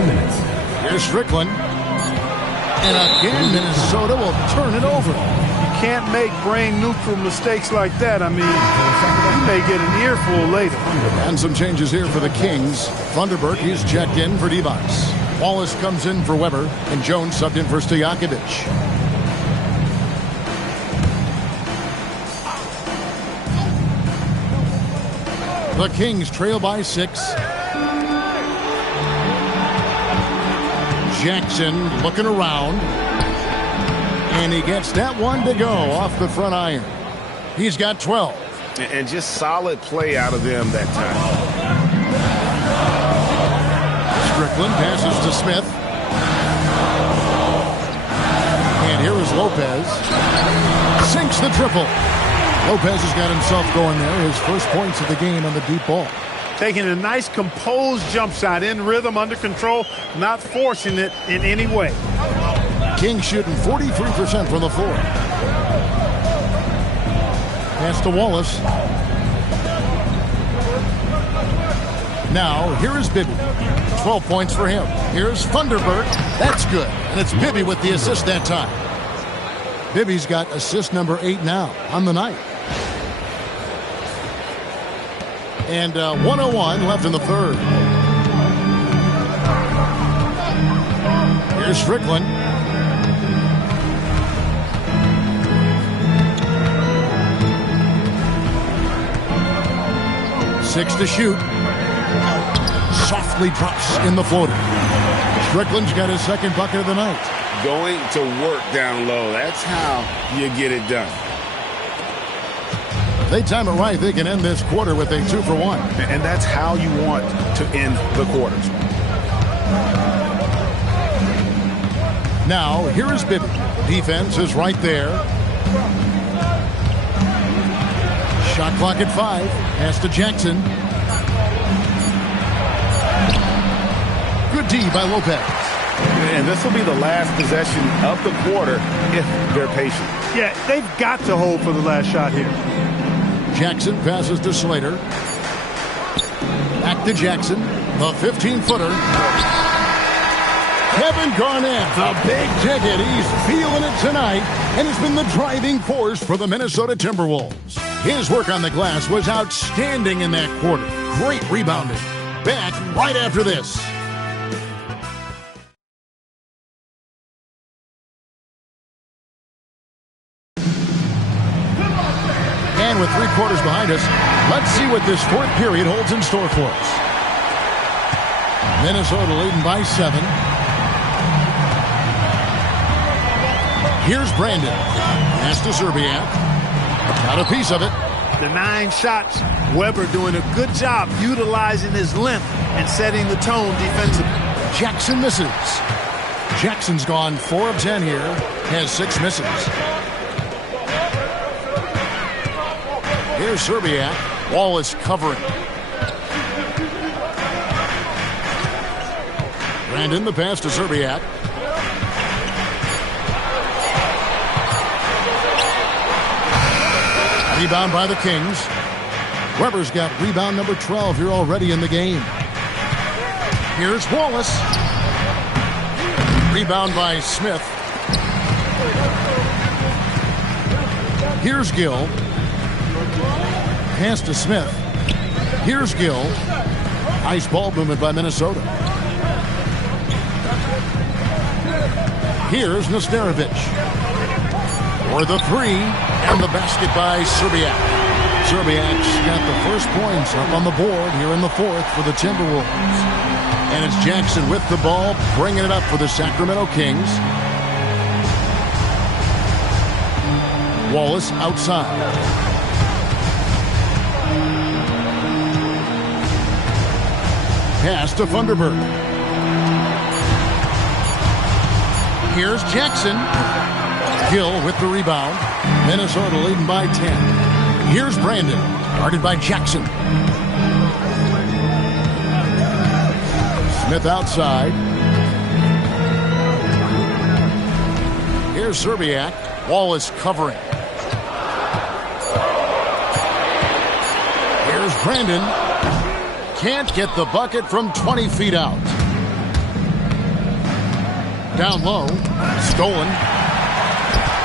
minutes. Here's Strickland. And again, Minnesota will turn it over. You can't make brain-neutral mistakes like that. I mean, you may get an earful later. And some changes here for the Kings. Thunderbird, he's checked in for Devos. Wallace comes in for Weber, and Jones subbed in for Stojakovic. The Kings trail by 6. Jackson looking around. And he gets that one to go off the front iron. He's got 12. And just solid play out of them that time. Strickland passes to Smith. And here is Lopez. Sinks the triple. Lopez has got himself going there. His first points of the game on the deep ball. Taking a nice composed jump shot in rhythm, under control, not forcing it in any way. King shooting 43% from the floor. Pass to Wallace. Now, here is Bibby. 12 points for him. Here's Thunderbird. That's good. And it's Bibby with the assist that time. Bibby's got assist number 8 now on the night. And 1:01 left in the third. Here's Strickland. Six to shoot. Softly drops in the floater. Strickland's got his second bucket of the night. Going to work down low. That's how you get it done. If they time it right, they can end this quarter with a 2-for-1. And that's how you want to end the quarters. Now, here is Bibby. Defense is right there. Shot clock at 5. Pass to Jackson. Good D by Lopez. And this will be the last possession of the quarter if they're patient. Yeah, they've got to hold for the last shot here. Jackson passes to Slater. Back to Jackson. The 15-footer. Kevin Garnett, the big ticket. He's feeling it tonight, and has been the driving force for the Minnesota Timberwolves. His work on the glass was outstanding in that quarter. Great rebounding. Back right after this. And with 3 quarters behind us, let's see what this fourth period holds in store for us. Minnesota leading by 7. Here's Brandon. Pass to Serbiak. Got a piece of it. The 9 shots. Weber doing a good job utilizing his length and setting the tone defensively. Jackson misses. Jackson's gone 4 of 10 here. Has 6 misses. Here's Serbiak. Wallace covering. Brandon, the pass to Serbiak. Rebound by the Kings. Weber's got rebound number 12 here already in the game. Here's Wallace. Rebound by Smith. Here's Gill. Pass to Smith. Here's Gill. Nice ball movement by Minnesota. Here's Nesterovic. For the 3, and the basket by Serbiak. Serbiak's got the first points up on the board here in the fourth for the Timberwolves. And it's Jackson with the ball, bringing it up for the Sacramento Kings. Wallace outside. Pass to Thunderbird. Here's Jackson. Gill with the rebound. Minnesota leading by 10. Here's Brandon. Guarded by Jackson. Smith outside. Here's Zerbiak. Wallace covering. Here's Brandon. Can't get the bucket from 20 feet out. Down low. Stolen.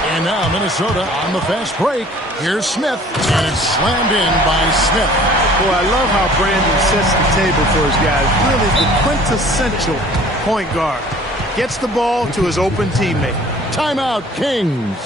And now Minnesota on the fast break. Here's Smith. And it's slammed in by Smith. Boy, I love how Brandon sets the table for his guys. Really the quintessential point guard. Gets the ball to his open teammate. Timeout, Kings.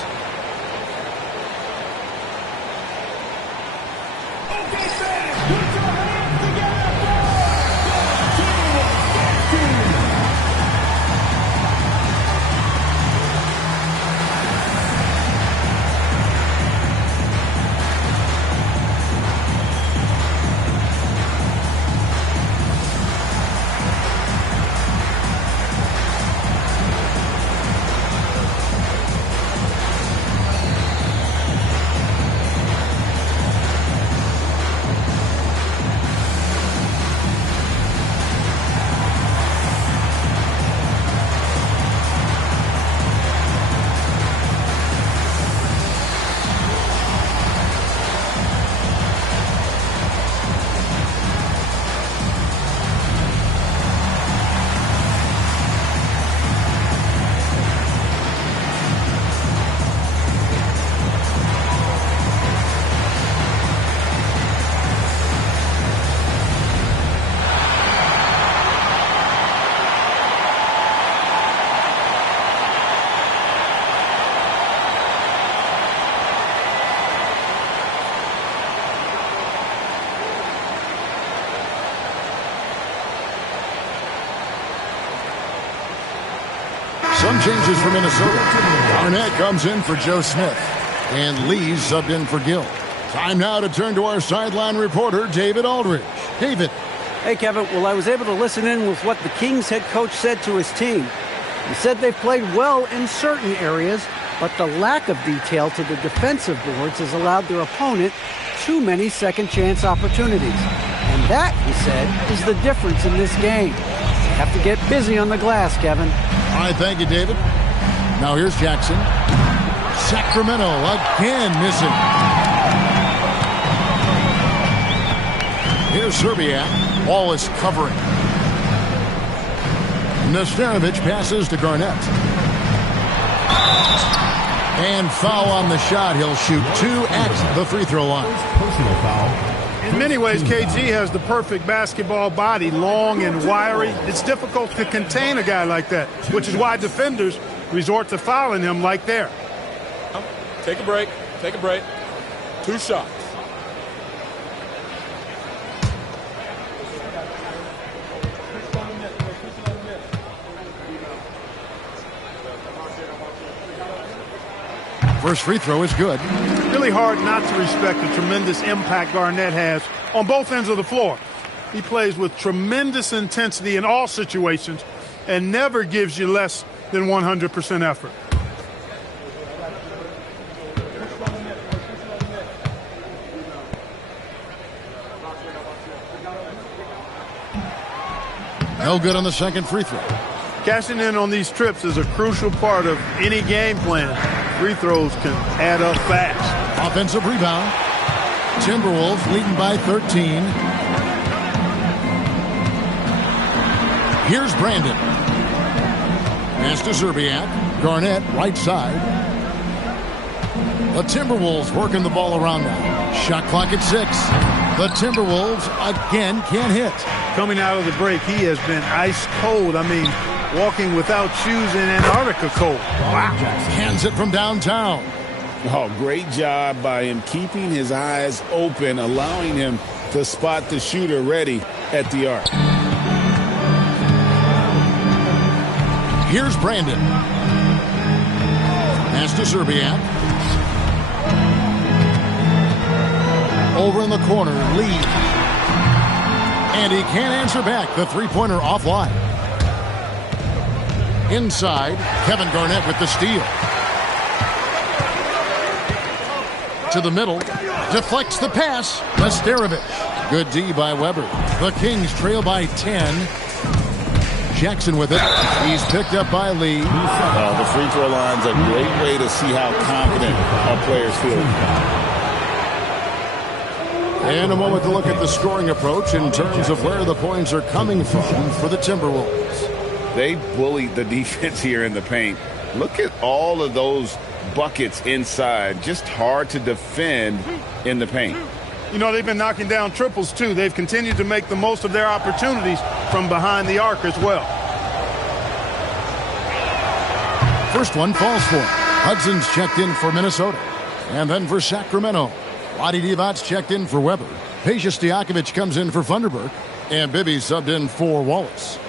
Some changes for Minnesota. Garnett comes in for Joe Smith. And Lee's subbed in for Gill. Time now to turn to our sideline reporter, David Aldridge. David. Hey, Kevin. Well, I was able to listen in with what the Kings head coach said to his team. He said they've played well in certain areas, but the lack of detail to the defensive boards has allowed their opponent too many second-chance opportunities. And that, he said, is the difference in this game. You have to get busy on the glass, Kevin. All right, thank you, David. Now here's Jackson. Sacramento again missing. Here's Zerbiak. Wallace covering. Nesterovic passes to Garnett. And foul on the shot. He'll shoot 2 at the free throw line. Personal foul. In many ways, KG has the perfect basketball body, long and wiry. It's difficult to contain a guy like that, which is why defenders resort to fouling him like there. Take a break. Take a break. 2 shots. First free throw is good. Really hard not to respect the tremendous impact Garnett has on both ends of the floor. He plays with tremendous intensity in all situations and never gives you less than 100% effort. No good on the second free throw. Cashing in on these trips is a crucial part of any game plan. Free throws can add up fast. Offensive rebound. Timberwolves leading by 13. Here's Brandon. Pass to Zerbiak. Garnett, right side. The Timberwolves working the ball around now. Shot clock at 6. The Timberwolves again can't hit. Coming out of the break, he has been ice cold. I mean, walking without shoes in Antarctica cold. Wow. Hands it from downtown. Oh, great job by him keeping his eyes open, allowing him to spot the shooter ready at the arc. Here's Brandon. Pass to Zerbiak. Over in the corner, Lee. And he can't answer back. The three-pointer offline. Inside, Kevin Garnett with the steal. To the middle. Deflects the pass. Nesterovic. Good D by Weber. The Kings trail by 10. Jackson with it. He's picked up by Lee. The free throw line's a great way to see how confident our players feel. And a moment to look at the scoring approach in terms of where the points are coming from for the Timberwolves. They bullied the defense here in the paint. Look at all of those buckets inside. Just hard to defend in the paint. You know, they've been knocking down triples, too. They've continued to make the most of their opportunities from behind the arc as well. First one falls for him. Hudson's checked in for Minnesota. And then for Sacramento, Vlade Divac's checked in for Weber. Peja Stojakovic comes in for Thunderberg. And Bibby subbed in for Wallace.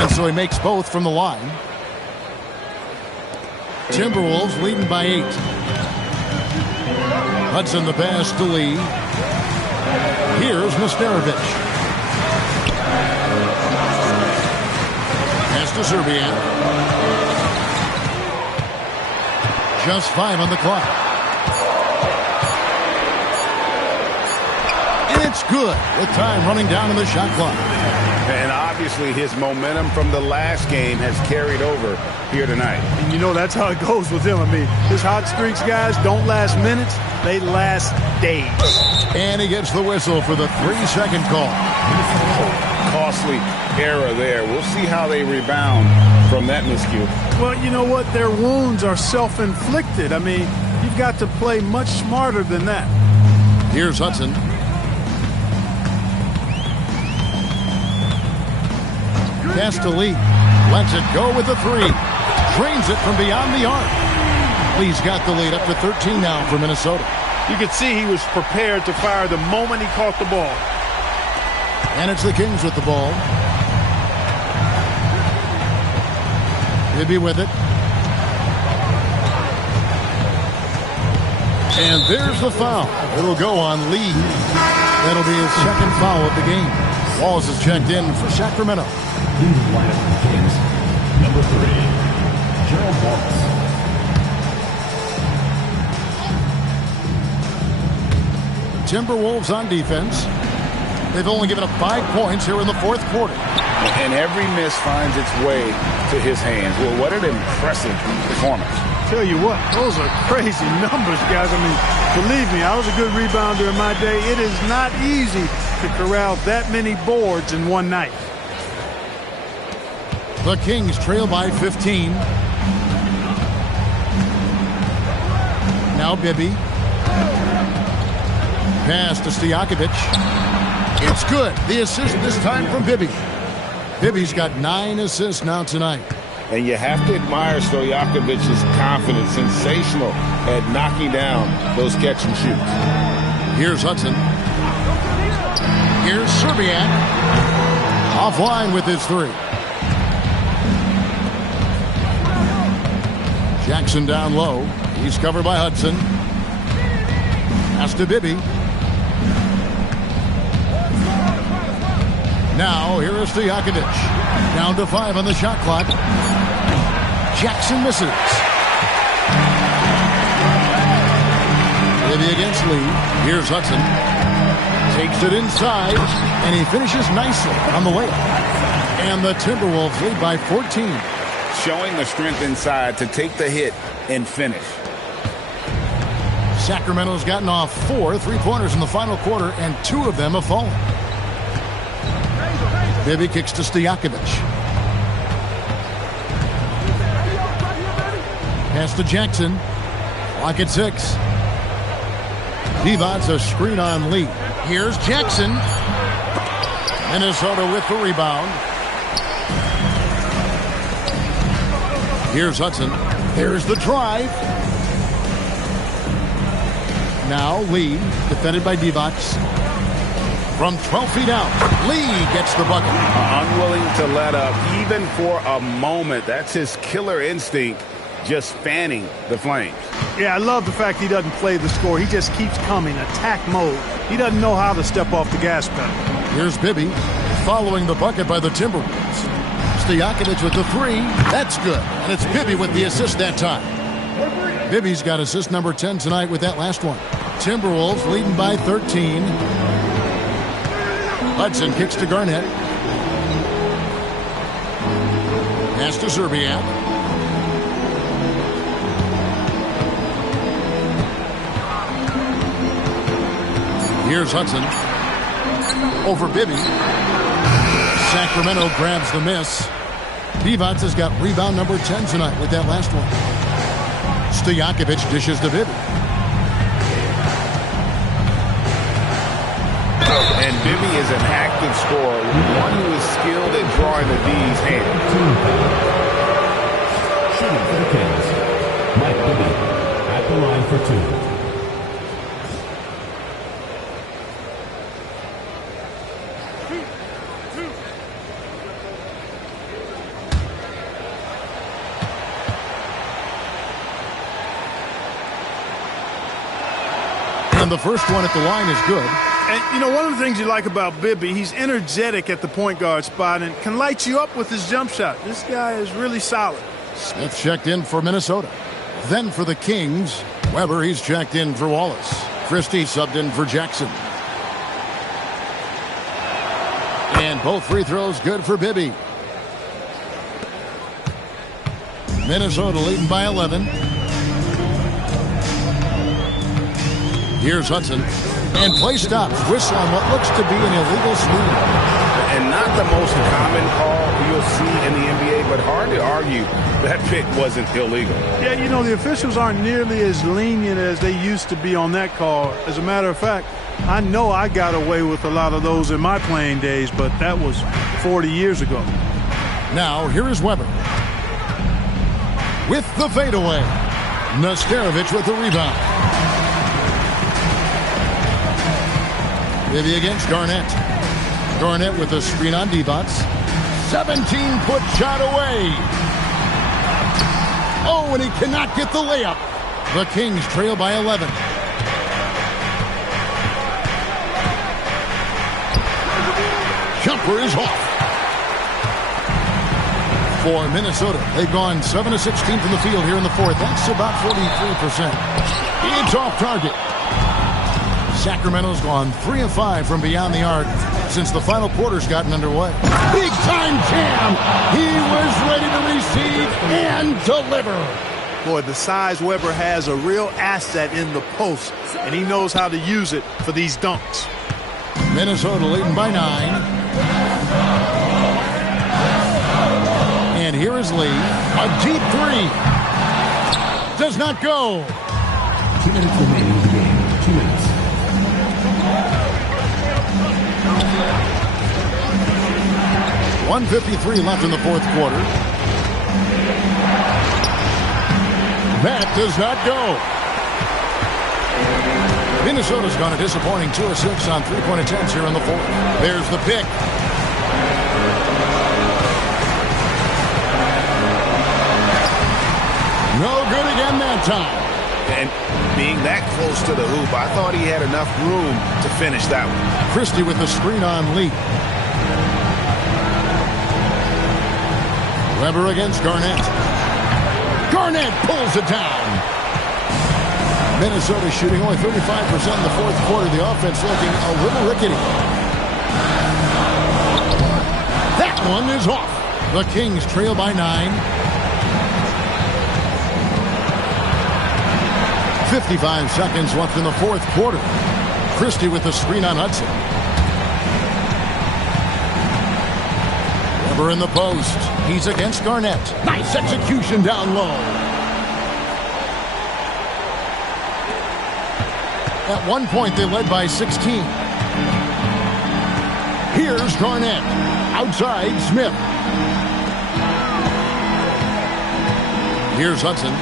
And so he makes both from the line. Timberwolves leading by 8. Hudson the pass to Lee. Here's Nesterovic. Pass to Serbian. Just 5 on the clock. And it's good with time running down in the shot clock. And obviously his momentum from the last game has carried over here tonight. And you know that's how it goes with him. I mean, his hot streaks, guys, don't last minutes. They last days. And he gets the whistle for the 3-second call. Costly error there. We'll see how they rebound from that miscue. Well, you know what? Their wounds are self-inflicted. I mean, you've got to play much smarter than that. Here's Hudson. Pass to Lee. Lets it go with the 3. Drains it from beyond the arc. Lee's got the lead up to 13 now for Minnesota. You could see he was prepared to fire the moment he caught the ball. And it's the Kings with the ball. Bibby with it. And there's the foul. It'll go on Lee. That'll be his second foul of the game. Walls is checked in for Sacramento. Leading lineup for the Kings, number 3, Gerald Wallace. Timberwolves on defense. They've only given up 5 points here in the fourth quarter. And every miss finds its way to his hands. Well, what an impressive performance. Tell you what, those are crazy numbers, guys. I mean, believe me, I was a good rebounder in my day. It is not easy to corral that many boards in one night. The Kings trail by 15. Now Bibby. Pass to Stojakovic. It's good. The assist this time from Bibby. Bibby's got 9 assists now tonight. And you have to admire Stojakovic's confidence. Sensational at knocking down those catch and shoots. Here's Hudson. Here's Serbian. Offline with his 3. Jackson down low. He's covered by Hudson. Pass to Bibby. Now here is Stojakovic. Down to 5 on the shot clock. Jackson misses. Bibby against Lee. Here's Hudson. Takes it inside, and he finishes nicely on the layup. And the Timberwolves lead by 14. Showing the strength inside to take the hit and finish. Sacramento's gotten off 4 3-pointers in the final quarter, and 2 of them have fallen. Bibby kicks to Stojakovic. Pass to Jackson. Clock at 6. Divac's a screen on Lee. Here's Jackson. Minnesota with the rebound. Here's Hudson. There's the drive. Now Lee, defended by Divac. From 12 feet out, Lee gets the bucket. Unwilling to let up even for a moment. That's his killer instinct, just fanning the flames. Yeah, I love the fact he doesn't play the score. He just keeps coming, attack mode. He doesn't know how to step off the gas pedal. Here's Bibby, following the bucket by the Timberwolves. Stojakovic with the 3. That's good. And it's Bibby with the assist that time. Bibby's got assist number 10 tonight with that last one. Timberwolves leading by 13. Hudson kicks to Garnett. Pass to Zerbiak. Here's Hudson. Over Bibby. Sacramento grabs the miss. Divac has got rebound number 10 tonight with that last one. Stojakovic dishes to Bibby. And Bibby is an active scorer, one who is skilled at drawing the D's hand. Shooting for the Kings, Mike Bibby at the line for 2. And the first one at the line is good. And, you know, one of the things you like about Bibby, he's energetic at the point guard spot and can light you up with his jump shot. This guy is really solid. Smith checked in for Minnesota. Then for the Kings, Weber, he's checked in for Wallace. Christie subbed in for Jackson. And both free throws good for Bibby. Minnesota leading by 11. Here's Hudson. And play stops. Whistle on what looks to be an illegal swing. And not the most common call you'll see in the NBA, but hard to argue that pick wasn't illegal. Yeah, you know, the officials aren't nearly as lenient as they used to be on that call. As a matter of fact, I know I got away with a lot of those in my playing days, but that was 40 years ago. Now, here is Weber. With the fadeaway. Nesterovic with the rebound. Bibby against Garnett. Garnett with a screen on Divac. 17-foot shot away. Oh, and he cannot get the layup. The Kings trail by 11. Jumper is off. For Minnesota, they've gone 7 of 16 from the field here in the fourth. That's about 43%. It's off target. Sacramento's gone 3 of 5 from beyond the arc since the final quarter's gotten underway. Big time jam. He was ready to receive and deliver. Boy, the size Weber has a real asset in the post, and he knows how to use it for these dunks. Minnesota leading by 9. And here is Lee. A deep three. Does not go. 2 minutes remaining in the game. 2 minutes. .153 left in the fourth quarter. That does not go. Minnesota's gone a disappointing 2 of 6 on three-point attempts here in the fourth. There's the pick. No good again that time. And being that close to the hoop, I thought he had enough room to finish that one. Christie with the screen on Lee. Weber against Garnett. Garnett pulls it down. Minnesota shooting only 35% in the fourth quarter. The offense looking a little rickety. That one is off. The Kings trail by 9. 55 seconds left in the fourth quarter. Christie with the screen on Hudson. Weber in the post. He's against Garnett. Nice execution down low. At one point, they led by 16. Here's Garnett. Outside, Smith. Here's Hudson.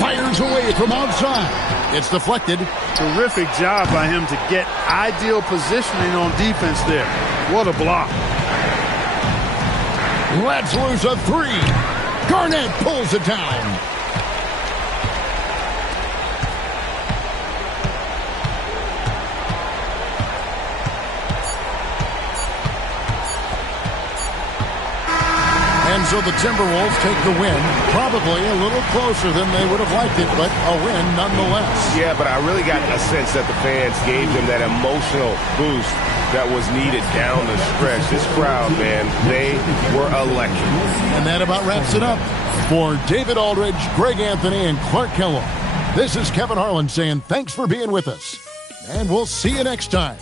Fires away from outside. It's deflected. Terrific job by him to get ideal positioning on defense there. What a block. Let's lose a 3. Garnett pulls it down. And so the Timberwolves take the win, probably a little closer than they would have liked it, but a win nonetheless. Yeah, but I really got a sense that the fans gave them that emotional boost that was needed down the stretch. This crowd, man, they were electric. And that about wraps it up. For David Aldridge, Greg Anthony, and Clark Kellogg, this is Kevin Harlan saying thanks for being with us. And we'll see you next time